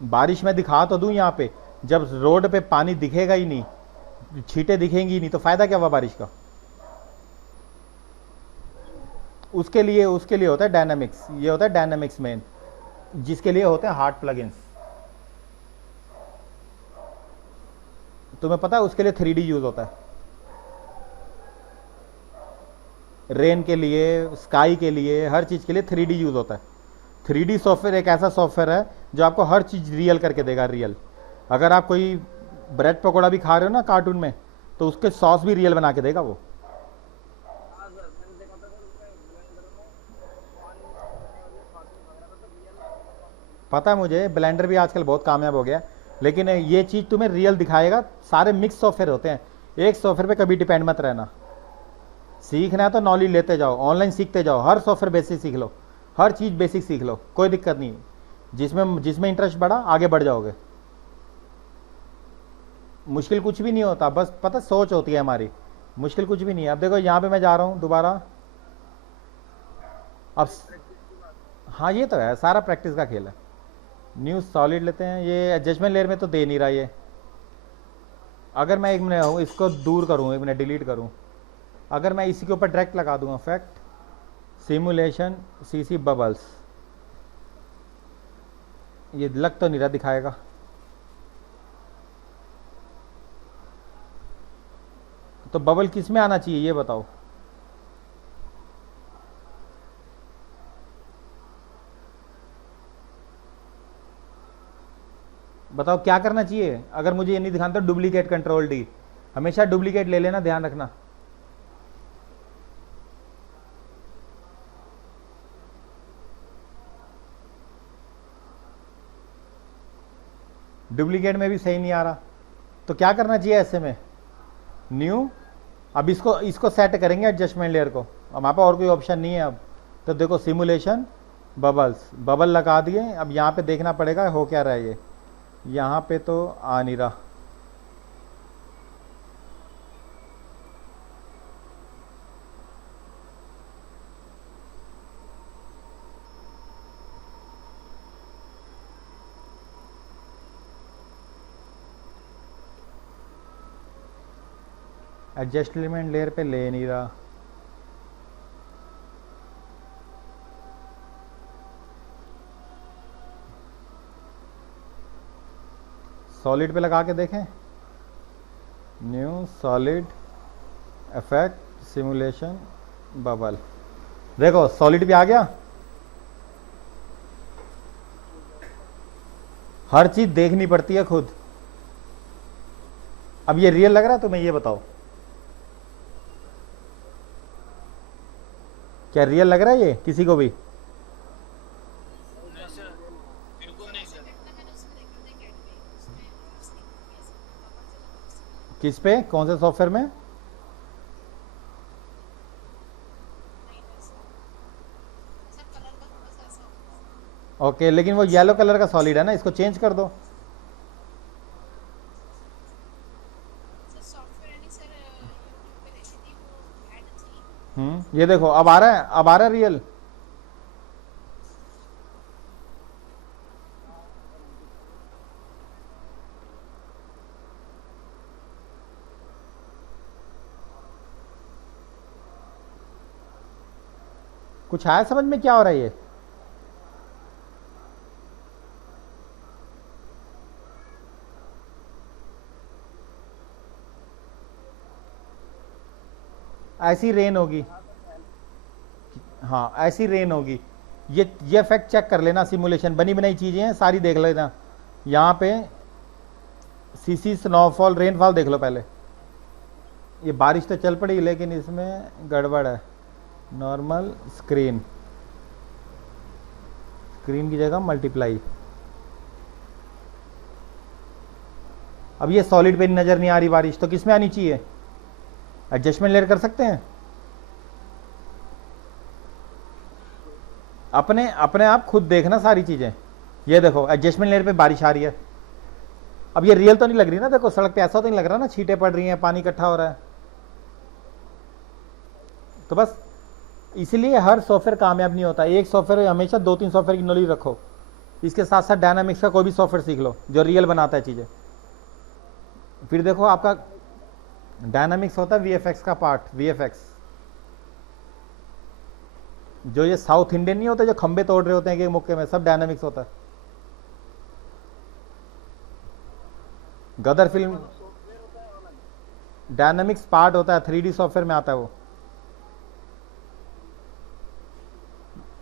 बारिश में दिखा तो दूं यहाँ पे, जब रोड पे पानी दिखेगा ही नहीं, छींटे दिखेंगी ही नहीं, तो फायदा क्या हुआ बारिश का? उसके लिए होता है डायनामिक्स, ये होता है डायनामिक्स मेन, जिसके लिए होते हैं हार्ड प्लगइन्स। तुम्हें पता है उसके लिए 3D यूज होता है, रेन के लिए, स्काई के लिए, हर चीज के लिए 3D यूज होता है। 3D सॉफ्टवेयर एक ऐसा सॉफ्टवेयर है जो आपको हर चीज रियल करके देगा, रियल। अगर आप कोई ब्रेड पकौड़ा भी खा रहे हो ना कार्टून में, तो उसके सॉस भी रियल बना के देगा वो। पता है मुझे, ब्लेंडर भी आजकल बहुत कामयाब हो गया, लेकिन ये चीज़ तुम्हें रियल दिखाएगा। सारे मिक्स सॉफ्टवेयर होते हैं, एक सॉफ्टवेयर पे कभी डिपेंड मत रहना। सीखना है तो नॉलेज लेते जाओ, ऑनलाइन सीखते जाओ, हर सॉफ्टवेयर बेसिक सीख लो, हर चीज़ बेसिक सीख लो, कोई दिक्कत नहीं। जिसमें जिसमें इंटरेस्ट बढ़ा आगे बढ़ जाओगे। मुश्किल कुछ भी नहीं होता, बस पता सोच होती है हमारी, मुश्किल कुछ भी नहीं है। अब देखो यहाँ पे मैं जा रहा हूँ दोबारा, अब हाँ ये तो है, सारा प्रैक्टिस का खेल है। न्यू सॉलिड लेते हैं, ये एडजस्टमेंट लेयर में तो दे नहीं रहा ये। अगर मैं एक मिनट हूँ इसको दूर करूँ, एक मिनट डिलीट करूँ, अगर मैं इसी के ऊपर डायरेक्ट लगा दूँ इफेक्ट, सिमुलेशन, सीसी बबल्स, ये लग तो नहीं रहा दिखाएगा। तो बबल किस में आना चाहिए ये बताओ? बताओ क्या करना चाहिए? अगर मुझे ये नहीं दिखाना तो डुप्लीकेट कंट्रोल डी, हमेशा डुप्लीकेट ले लेना, ध्यान रखना। डुप्लीकेट में भी सही नहीं आ रहा, तो क्या करना चाहिए ऐसे में? न्यू, अब इसको इसको सेट करेंगे एडजस्टमेंट लेयर को, हमारे पास और कोई ऑप्शन नहीं है अब। तो देखो सिमुलेशन, बबल्स, बबल लगा दिए, अब यहाँ पे देखना पड़ेगा हो क्या रहा है ये। यहाँ पे तो आ नहीं रहा, एडजस्टमेंट लेयर पे ले नहीं रहा। सॉलिड पे लगा के देखें, new solid effect simulation bubble. देखो सॉलिड भी आ गया। हर चीज देखनी पड़ती है खुद। अब ये रियल लग रहा है तुम्हें, ये बताओ क्या रियल लग रहा है ये किसी को भी? नहीं सर, बिल्कुल नहीं सर। इतना मैंने उसमें देखा था कैट में, उसमें उसने कैसे पापा से लगा उसमें किस पे, कौन से सॉफ्टवेयर में? नहीं वैसा सर कलर का थोड़ा सा ऐसा होता है। ओके, लेकिन वो येलो कलर का सॉलिड है ना, इसको चेंज कर दो। सर सॉफ्टवेयर नहीं सर, यूट्यूब पे देखी थी वो ऐड थी। ये देखो अब आ रहा है, अब आ रहा है रियल। कुछ आया समझ में क्या हो रहा है ये? ऐसी रेन होगी, हाँ ऐसी रेन होगी। ये फैक्ट चेक कर लेना, सिमुलेशन बनी बनाई चीजें हैं सारी, देख लेना। यहाँ पे सीसी स्नोफॉल रेनफॉल देख लो पहले। ये बारिश तो चल पड़ी लेकिन इसमें गड़बड़ है। नॉर्मल स्क्रीन, स्क्रीन की जगह मल्टीप्लाई। अब ये सॉलिड पे नजर नहीं आ रही बारिश, तो किस में आनी चाहिए? एडजस्टमेंट लेयर कर सकते हैं अपने अपने आप खुद देखना सारी चीजें। ये देखो एडजस्टमेंट लेयर पे बारिश आ रही है। अब ये रियल तो नहीं लग रही ना, देखो सड़क पे ऐसा तो नहीं लग रहा ना, छींटे पड़ रही हैं, पानी इकट्ठा हो रहा है। तो बस इसलिए हर सॉफ्टवेयर कामयाब नहीं होता। एक सॉफ्टवेयर, हमेशा 2-3 सॉफ्टवेयर की नॉलेज रखो। इसके साथ साथ डायनामिक्स का कोई भी सॉफ्टवेयर सीख लो जो रियल बनाता है चीजें। फिर देखो आपका डायनामिक्स होता है वीएफएक्स का पार्ट। वीएफएक्स जो ये साउथ इंडियन नहीं होते जो खंबे तोड़ रहे होते हैं कि मौके में, सब डायनामिक्स होता है। गदर फिल्म डायनामिक्स पार्ट होता है, 3D सॉफ्टवेयर में आता है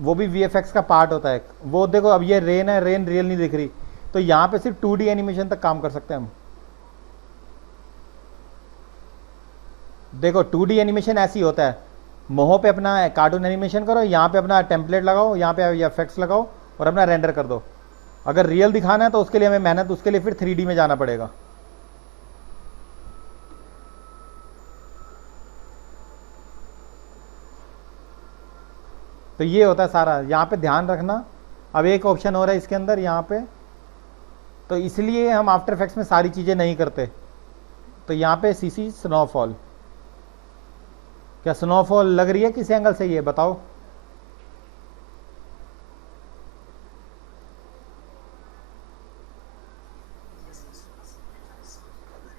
वो भी वीएफएक्स का पार्ट होता है वो। देखो अब ये रेन है, रेन रियल नहीं दिख रही, तो यहां पे सिर्फ 2D एनिमेशन तक काम कर सकते हैं हम। देखो 2D एनिमेशन ऐसी होता है, मोहो पे अपना कार्टून एनिमेशन करो, यहाँ पे अपना टेम्पलेट लगाओ, यहाँ पे इफेक्ट्स लगाओ और अपना रेंडर कर दो। अगर रियल दिखाना है तो उसके लिए हमें मेहनत, उसके लिए फिर 3D में जाना पड़ेगा। तो ये होता है सारा, यहाँ पे ध्यान रखना। अब एक ऑप्शन हो रहा है इसके अंदर यहाँ पे, तो इसलिए हम आफ्टर इफेक्ट्स में सारी चीजें नहीं करते। तो यहाँ पे सीसी स्नोफॉल, क्या स्नोफॉल लग रही है किस एंगल से, ये बताओ।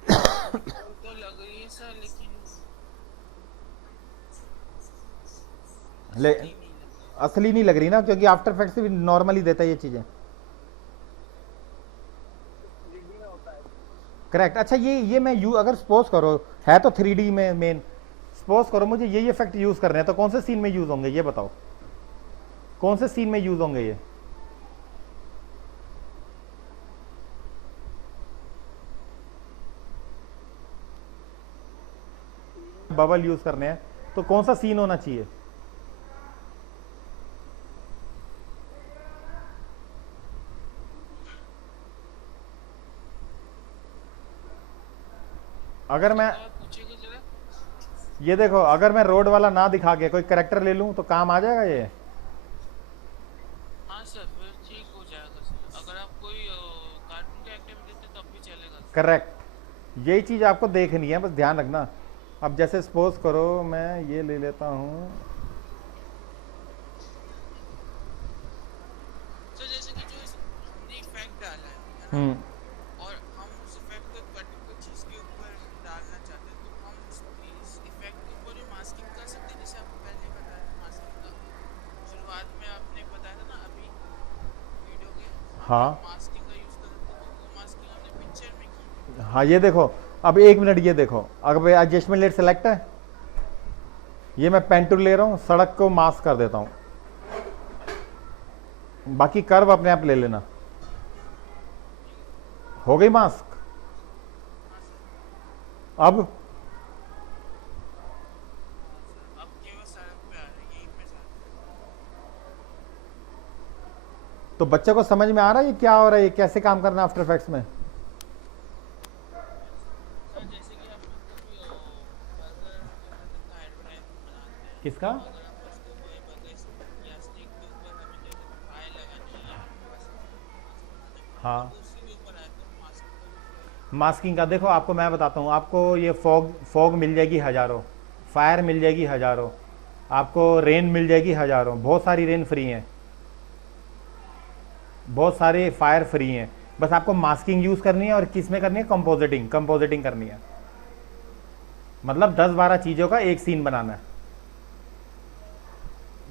तो लग रही है सर, लेकिन ले नहीं लग रही। असली नहीं लग रही ना, क्योंकि आफ्टर इफेक्ट्स भी नॉर्मली देता है ये चीजें। करेक्ट। अच्छा ये मैं अगर सपोज करो है तो 3D में मेन, सपोज करो मुझे ये इफेक्ट यूज करने हैं, तो कौन से सीन में यूज होंगे ये बताओ, कौन से सीन में यूज होंगे ये? बबल यूज करने हैं तो कौन सा सीन होना चाहिए? अगर मैं पूछेगा जरा। ये देखो, अगर मैं रोड वाला ना दिखा के कोई करेक्टर ले लूं तो काम आ जाएगा ये? हाँ सर, फिर ठीक हो जाएगा सर। अगर आप कोई कार्टून का एक्टिव देते तब भी चलेगा सर। करेक्ट, यही चीज आपको देखनी है, बस ध्यान रखना। अब जैसे सपोज करो मैं ये ले लेता हूं, सर जैसे कि जो हमने इफेक्ट डाला है ना, और हम उस इफेक्ट को पर्टिकुलर चीज के ऊपर डालना चाहते हैं, तो हम इस इफेक्ट के ऊपर जो मास्किंग कर सकते हैं, जैसे आपको पहले बताया था मास्किंग का। शुरुआत में आपने बताया था ना अभी वीडियो के, हाँ मास्किंग का यूज कर सकते हैं, तो वो मास्किंग हमने पिक्चर हाँ ये देखो, अब 1 मिनट ये देखो, अगर एडजस्टमेंट लेयर सेलेक्ट है, ये मैं पेन टूल ले रहा हूँ, सड़क को मास्क कर देता हूँ, बाकी कर्व अपने आप ले लेना। हो गई मास्क। अब अब केवल सड़क पे आ रहा है, यहीं पे सड़क। तो बच्चे को समझ में आ रहा है ये क्या हो रहा है, ये कैसे काम करना है आफ्टर इफेक्ट्स में? सर जैसे कि आप मतलब बर्गर का एडवर्टाइज बनाते हैं, किसका? अगर आप उसको कोई बर्गर या स्टिक के ऊपर हमें जैसे फाइल लगानी है या आपके पास हाँ, तो उसी के ऊपर आए तो मास्क मास्किंग का देखो, आपको मैं बताता हूँ, आपको ये फॉग मिल जाएगी हज़ारों, फायर मिल जाएगी हज़ारों, आपको रेन मिल जाएगी हज़ारों, बहुत सारी रेन फ्री हैं, बहुत सारे फायर फ्री हैं। बस आपको मास्किंग यूज़ करनी है और किस में करनी है? कंपोजिटिंग करनी है। मतलब 10-12 चीज़ों का एक सीन बनाना है।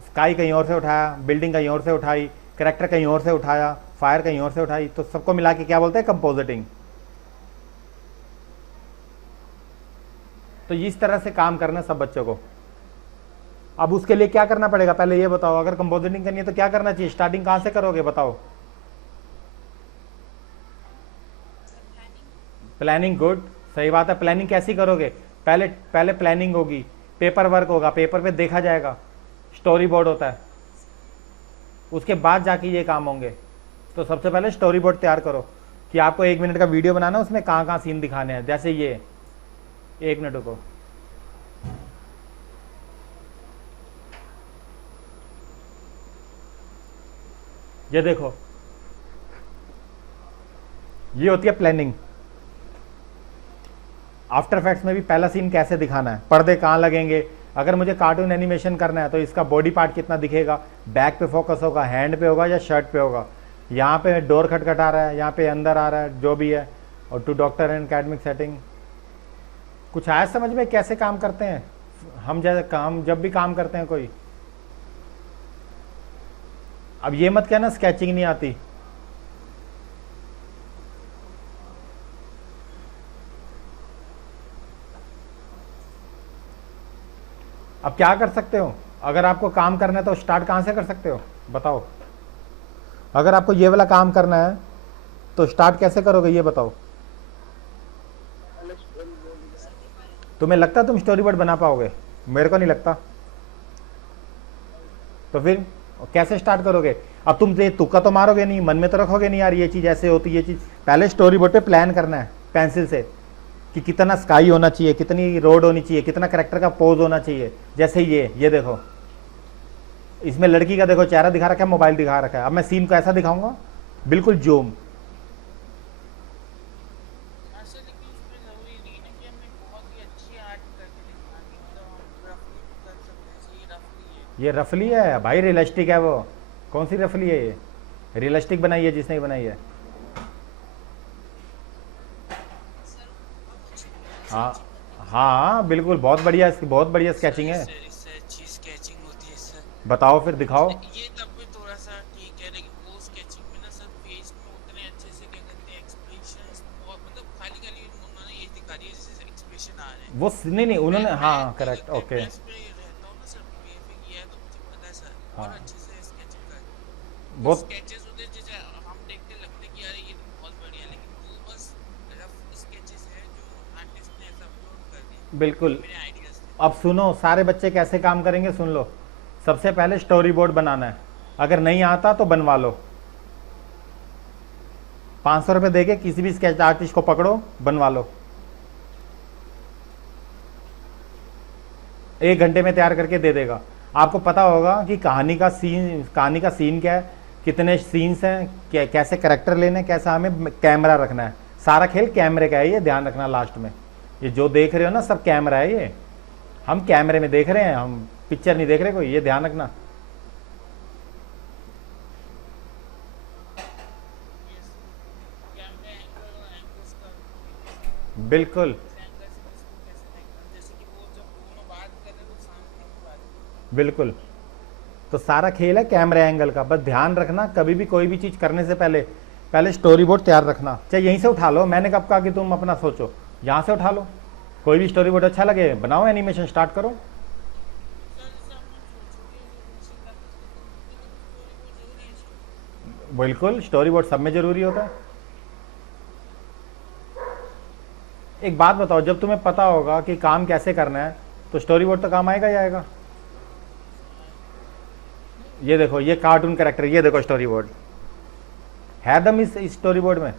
स्काई कहीं और से उठाया, बिल्डिंग कहीं और से उठाई, कैरेक्टर कहीं और से उठाया, फायर कहीं और से उठाई, तो सबको मिला के क्या बोलते हैं? कंपोजिटिंग। तो इस तरह से काम करना सब बच्चों को। अब उसके लिए क्या करना पड़ेगा पहले ये बताओ, अगर कंपोजिटिंग करनी है तो क्या करना चाहिए? स्टार्टिंग कहाँ से करोगे बताओ? प्लानिंग, गुड, सही बात है। प्लानिंग कैसी करोगे? पहले प्लानिंग होगी, पेपर वर्क होगा, पेपर पे देखा जाएगा, स्टोरी बोर्ड होता है, उसके बाद जाके ये काम होंगे। तो सबसे पहले स्टोरी बोर्ड तैयार करो कि आपको 1 मिनट का वीडियो बनाना है, उसमें कहाँ कहाँ सीन दिखाने हैं। जैसे ये 1 मिनट को ये देखो, ये होती है प्लानिंग। आफ्टर इफेक्ट्स में भी पहला सीन कैसे दिखाना है, पर्दे कहाँ लगेंगे, अगर मुझे कार्टून एनिमेशन करना है तो इसका बॉडी पार्ट कितना दिखेगा, बैक पे फोकस होगा, हैंड पे होगा या शर्ट पे होगा, यहाँ पे डोर खटखटा रहा है, यहाँ पे अंदर आ रहा है, जो भी है। और to doctor and academic setting, कुछ आया समझ में कैसे काम करते हैं हम? जब भी काम करते हैं कोई, अब ये मत कहना स्केचिंग नहीं आती। अब क्या कर सकते हो? अगर आपको काम करना है तो स्टार्ट कहाँ से कर सकते हो बताओ? अगर आपको ये वाला काम करना है तो स्टार्ट कैसे करोगे ये बताओ? तुम्हें लगता है तुम स्टोरी बोर्ड बना पाओगे? मेरे को नहीं लगता। तो फिर कैसे स्टार्ट करोगे? अब तुम तुक्का तो मारोगे नहीं, मन में तो रखोगे नहीं यार ये चीज़ ऐसे होती है, ये चीज़। पहले स्टोरी बोर्ड पे प्लान करना है पेंसिल से कि कितना स्काई होना चाहिए, कितनी रोड होनी चाहिए, कितना करेक्टर का पोज होना चाहिए। जैसे ये देखो, इसमें लड़की का देखो चेहरा दिखा रखा है, मोबाइल दिखा रखा है। अब मैं सीन को ऐसा दिखाऊंगा, बिल्कुल जूम। हाँ सर, लेकिन उसमें ज़रूरी नहीं है कि हमें बहुत ही अच्छी आर्ट करके दिखानी, मतलब हम रफली भी कर सकते हैं। जैसे ये रफली है, ये रफली है भाई, रियलिस्टिक है वो। कौन सी रफली है? ये रियलिस्टिक बनाई है जिसने बनाई है। हाँ हाँ बिल्कुल, बहुत बढ़िया, बहुत बढ़िया स्केचिंग है। इससे अच्छी स्केचिंग होती है सर। बताओ फिर, दिखाओ। ये तब भी थोड़ा सा ठीक है, लेकिन वो स्केचिंग में ना सर फेस में उतने अच्छे से क्या कहते हैं एक्सप्रेशंस, मतलब खाली खाली उन्होंने ये दिखा दिया जैसे एक्सप्रेशन आ रहे हैं। वो नहीं उन्होंने, हाँ मैं करेक्ट, ओके। प्रेस पे रहता हूँ ना सर, ये किया है तो मुझे पता है सर, हाँ। और अच्छे से स्केचिंग कर बहुत स्केचेस होते हैं जैसे हम देखते लगते कि यार ये तो बहुत बढ़िया, लेकिन वो बस रफ स्केचेस है जो आर्टिस्ट ने ऐसा अपलोड कर दिया बिल्कुल। मेरे आइडियाज थे। अब सुनो, सारे बच्चे कैसे काम करेंगे सुन लो। सबसे पहले स्टोरी बोर्ड बनाना है, अगर नहीं आता तो बनवा लो। 500 रुपये देके किसी भी स्केच आर्टिस्ट को पकड़ो, बनवा लो। 1 घंटे में तैयार करके दे देगा। आपको पता होगा कि कहानी का सीन क्या है, कितने सीन्स हैं, कैसे करेक्टर लेने, कैसा हमें कैमरा रखना है। सारा खेल कैमरे का है, ये ध्यान रखना। लास्ट में ये जो देख रहे हो ना, सब कैमरा है। ये हम कैमरे में देख रहे हैं, हम पिक्चर नहीं देख रहे कोई, ये ध्यान रखना। कैमरे एंगल और एंगल्स का बिल्कुल एंगल से इसको कैसे देखना, जैसे कि वो जब दोनों बात कर रहे हैं तो सामने की बात बिल्कुल। तो सारा खेल है कैमरे एंगल का। बस ध्यान रखना कभी भी कोई भी चीज़ करने से पहले पहले स्टोरी बोर्ड तैयार रखना, चाहे यहीं से उठा लो, मैंने कब कहा कि तुम अपना सोचो, यहाँ से उठा लो, कोई भी स्टोरी बोर्ड अच्छा लगे बनाओ, एनिमेशन स्टार्ट करो। सर जैसे हम छोटे मोशन ग्राफिक्स स्टोरी बहुत जरूरी है। बिल्कुल, स्टोरी बोर्ड सब में जरूरी होता है। एक बात बताओ, जब तुम्हें पता होगा कि काम कैसे करना है तो स्टोरी बोर्ड तो काम आएगा ही आएगा। ये देखो, ये कार्टून कैरेक्टर, ये देखो स्टोरी बोर्ड है दम इस स्टोरी बोर्ड में।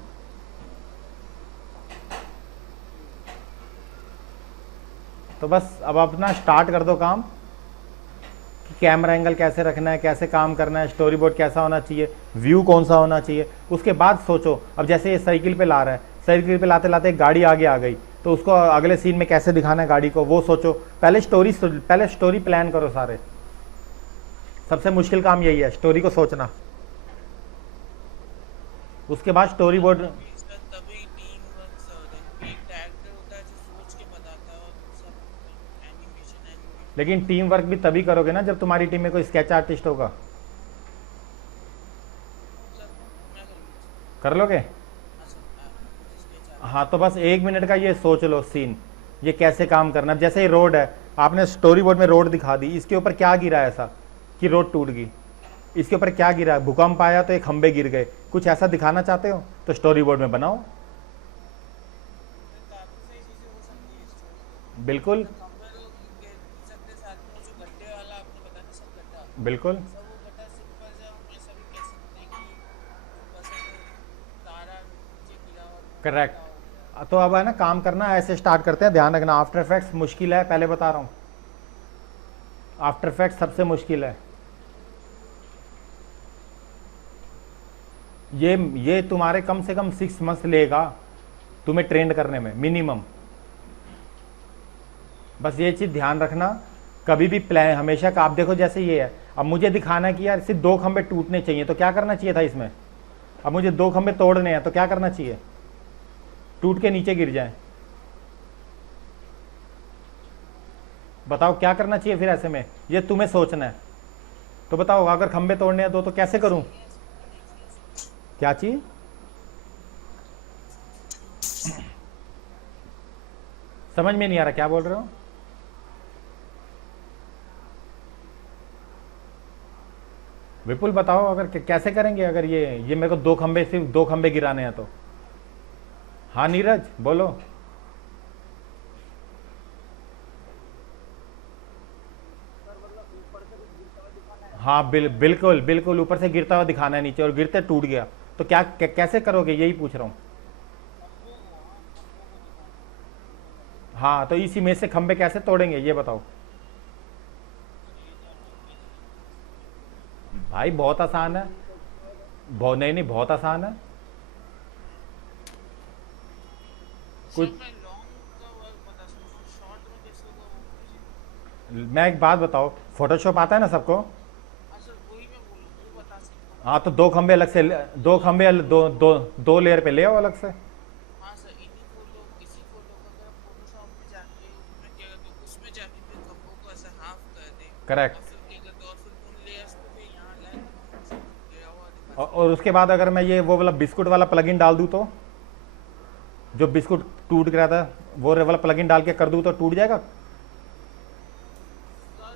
तो बस अब अपना स्टार्ट कर दो काम कि कैमरा एंगल कैसे रखना है, कैसे काम करना है, स्टोरी बोर्ड कैसा होना चाहिए, व्यू कौन सा होना चाहिए। उसके बाद सोचो, अब जैसे ये साइकिल पे ला रहा है, साइकिल पे लाते लाते एक गाड़ी आगे आ गई तो उसको अगले सीन में कैसे दिखाना है गाड़ी को, वो सोचो। पहले स्टोरी प्लान करो सारे। सबसे मुश्किल काम यही है, स्टोरी को सोचना। उसके बाद स्टोरी बोर्ड। सर तभी टीम वर्क सर एक डायरेक्टर होता है जो सोच के बताता है और सब एनिमेशन लेकिन टीम वर्क भी तभी करोगे ना जब तुम्हारी टीम में कोई स्केच आर्टिस्ट होगा। सर मैं करूँगा कर लोगे? सर। हाँ, तो बस 1 मिनट का ये सोच लो सीन, ये कैसे काम करना। अब जैसे ये रोड है, आपने स्टोरी बोर्ड में रोड दिखा दी, इसके ऊपर क्या गिरा ऐसा कि रोड टूट गई, इसके ऊपर क्या गिरा, भूकंप आया तो ये खंबे गिर गए, कुछ ऐसा दिखाना चाहते हो तो स्टोरी बोर्ड में बनाओ। काफी सही चीजें हो सकती है स्टोरी। बिल्कुल खंबे लोग गिर सकते साथ में, जो गड्ढे वाला आपने बताया ना सब गड्ढा, बिल्कुल सब वो गड्ढा सिंपल से हम ऐसा भी कह सकते हैं कि बस तारा नीचे गिरा और करेक्ट। तो अब है ना काम करना, ऐसे स्टार्ट करते हैं। ध्यान रखना, आफ्टर इफेक्ट्स मुश्किल है, पहले बता रहा हूँ, आफ्टर इफेक्ट्स सबसे मुश्किल है। ये तुम्हारे कम से कम 6 मंथ्स लेगा तुम्हें ट्रेंड करने में मिनिमम। बस ये चीज़ ध्यान रखना, कभी भी प्लान हमेशा का। आप देखो जैसे ये है, अब मुझे दिखाना है कि यार सिर्फ 2 खंबे टूटने चाहिए, तो क्या करना चाहिए था इसमें? अब मुझे 2 खंबे तोड़ने हैं तो क्या करना चाहिए? टूट के नीचे गिर जाए। बताओ क्या करना चाहिए फिर ऐसे में? ये तुम्हें सोचना है। तो बताओ, अगर खंबे तोड़ने हैं 2 तो कैसे करूं? क्या चीज? समझ में नहीं आ रहा क्या बोल रहे हो? विपुल बताओ, अगर कैसे करेंगे अगर ये मेरे को 2 खंबे, सिर्फ 2 खंबे गिराने हैं तो। हाँ नीरज बोलो। हाँ बिल्कुल बिल्कुल, ऊपर से गिरता हुआ दिखाना है नीचे, और गिरते टूट गया तो क्या कैसे करोगे, यही पूछ रहा हूँ। हाँ, तो इस इमेज से खंबे कैसे तोड़ेंगे ये बताओ भाई। बहुत आसान है, नहीं बहुत आसान है। सर कुछ मैं लॉन्ग का वर्क बता सकता हूँ, शॉर्ट में कैसे होगा वो मुझे। मैं एक बात बताओ, फोटोशॉप आता है ना सबको? हाँ सर वही मैं बोलूँ, वो बता सकता हूँ। हाँ, तो 2 खंबे अलग से, 2 खंबे दो लेयर पे ले आओ अलग से। हाँ सर इन्हीं को लो, इसी को लो, अगर आप फोटोशॉप में जाके उसमें क्या करते हो, उसमें जाके फिर खंभों को ऐसा हाफ कर दें करेक्ट। और फिर क्या करते हो, और फिर उन लेयर्स को फिर यहाँ लाइन गया हुआ दिखा। और उसके बाद अगर मैं ये वो वाला बिस्कुट वाला प्लगइन डाल दूँ तो, जो बिस्कुट टूट गया था वो वाला प्लगइन डाल के कर दूँ तो टूट जाएगा? सर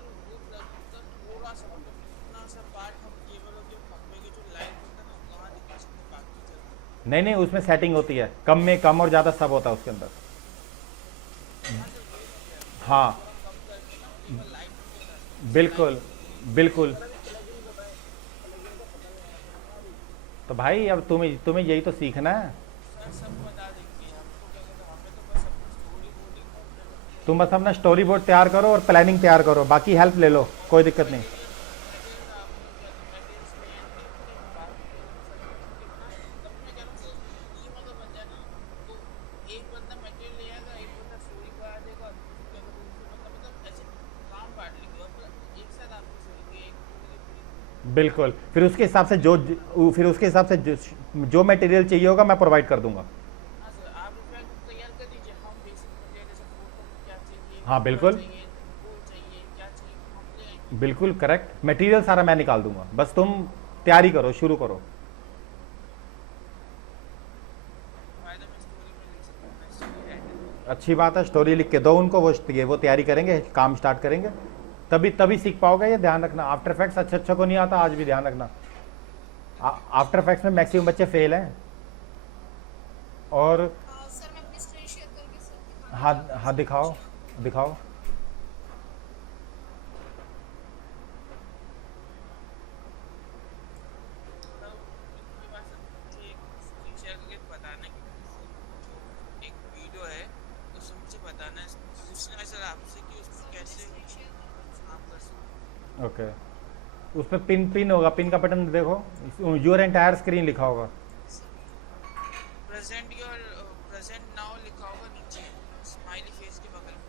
वो सर थोड़ा सा मतलब इतना सा पार्ट हम केवल जो खंभे के जो लाइन होता है ना वहाँ दिखा सकते हैं, बाकी जगह नहीं, उसमें सेटिंग होती है, कम में कम और ज़्यादा सब होता है उसके अंदर। हाँ बिल्कुल बिल्कुल। तो भाई अब तुम्हें यही तो सीखना है। सर सब बता देंगे हमको, क्या कहते हैं हमें तो बस अपनी स्टोरी बोर्डिंग को तुम बस अपना स्टोरी बोर्ड तैयार करो और प्लानिंग तैयार करो, बाकी हेल्प ले लो, कोई दिक्कत नहीं। बिल्कुल, फिर उसके हिसाब से जो मटेरियल चाहिए होगा मैं प्रोवाइड कर दूंगा। हाँ बिल्कुल बिल्कुल करेक्ट, मटेरियल सारा मैं निकाल दूंगा, बस तुम तैयारी करो, शुरू करो। अच्छी बात है, स्टोरी लिख के दो उनको, वो तैयारी करेंगे, काम स्टार्ट करेंगे, तभी तभी सीख पाओगे। ये ध्यान रखना, आफ्टर इफेक्ट्स अच्छा को नहीं आता, आज भी ध्यान रखना। आफ्टर इफेक्ट्स में मैक्सिमम बच्चे फेल हैं। और सर मैं अपनी स्क्रीन शेयर करके सर दिखाना हाँ चाहती हूँ। हाँ, दिखाओ दिखाओ। मतलब उनके पास मुझे एक स्क्रीन शेयर करके बताना कि जो एक वीडियो है उसमें मुझे बताना है, पूछना है सर आपसे कि उसमें कैसे काम कर सकते ओके, उस पर पिन पिन होगा, पिन का बटन देखो, योर एंटायर स्क्रीन लिखा होगा। हैं। प्रेजेंट नाउ लिखा होगा नीचे स्माइली फेस के बगल में।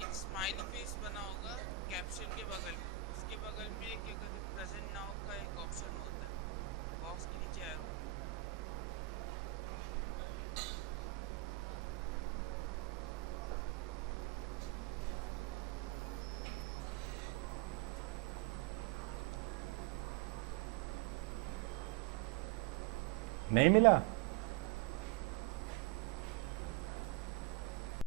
एक स्माइली फेस बना होगा कैप्शन के बगल में, उसके बगल में एक क्या कहते हैं प्रेजेंट नाउ का एक ऑप्शन होता है, बॉक्स के नीचे एरो। नहीं मिला?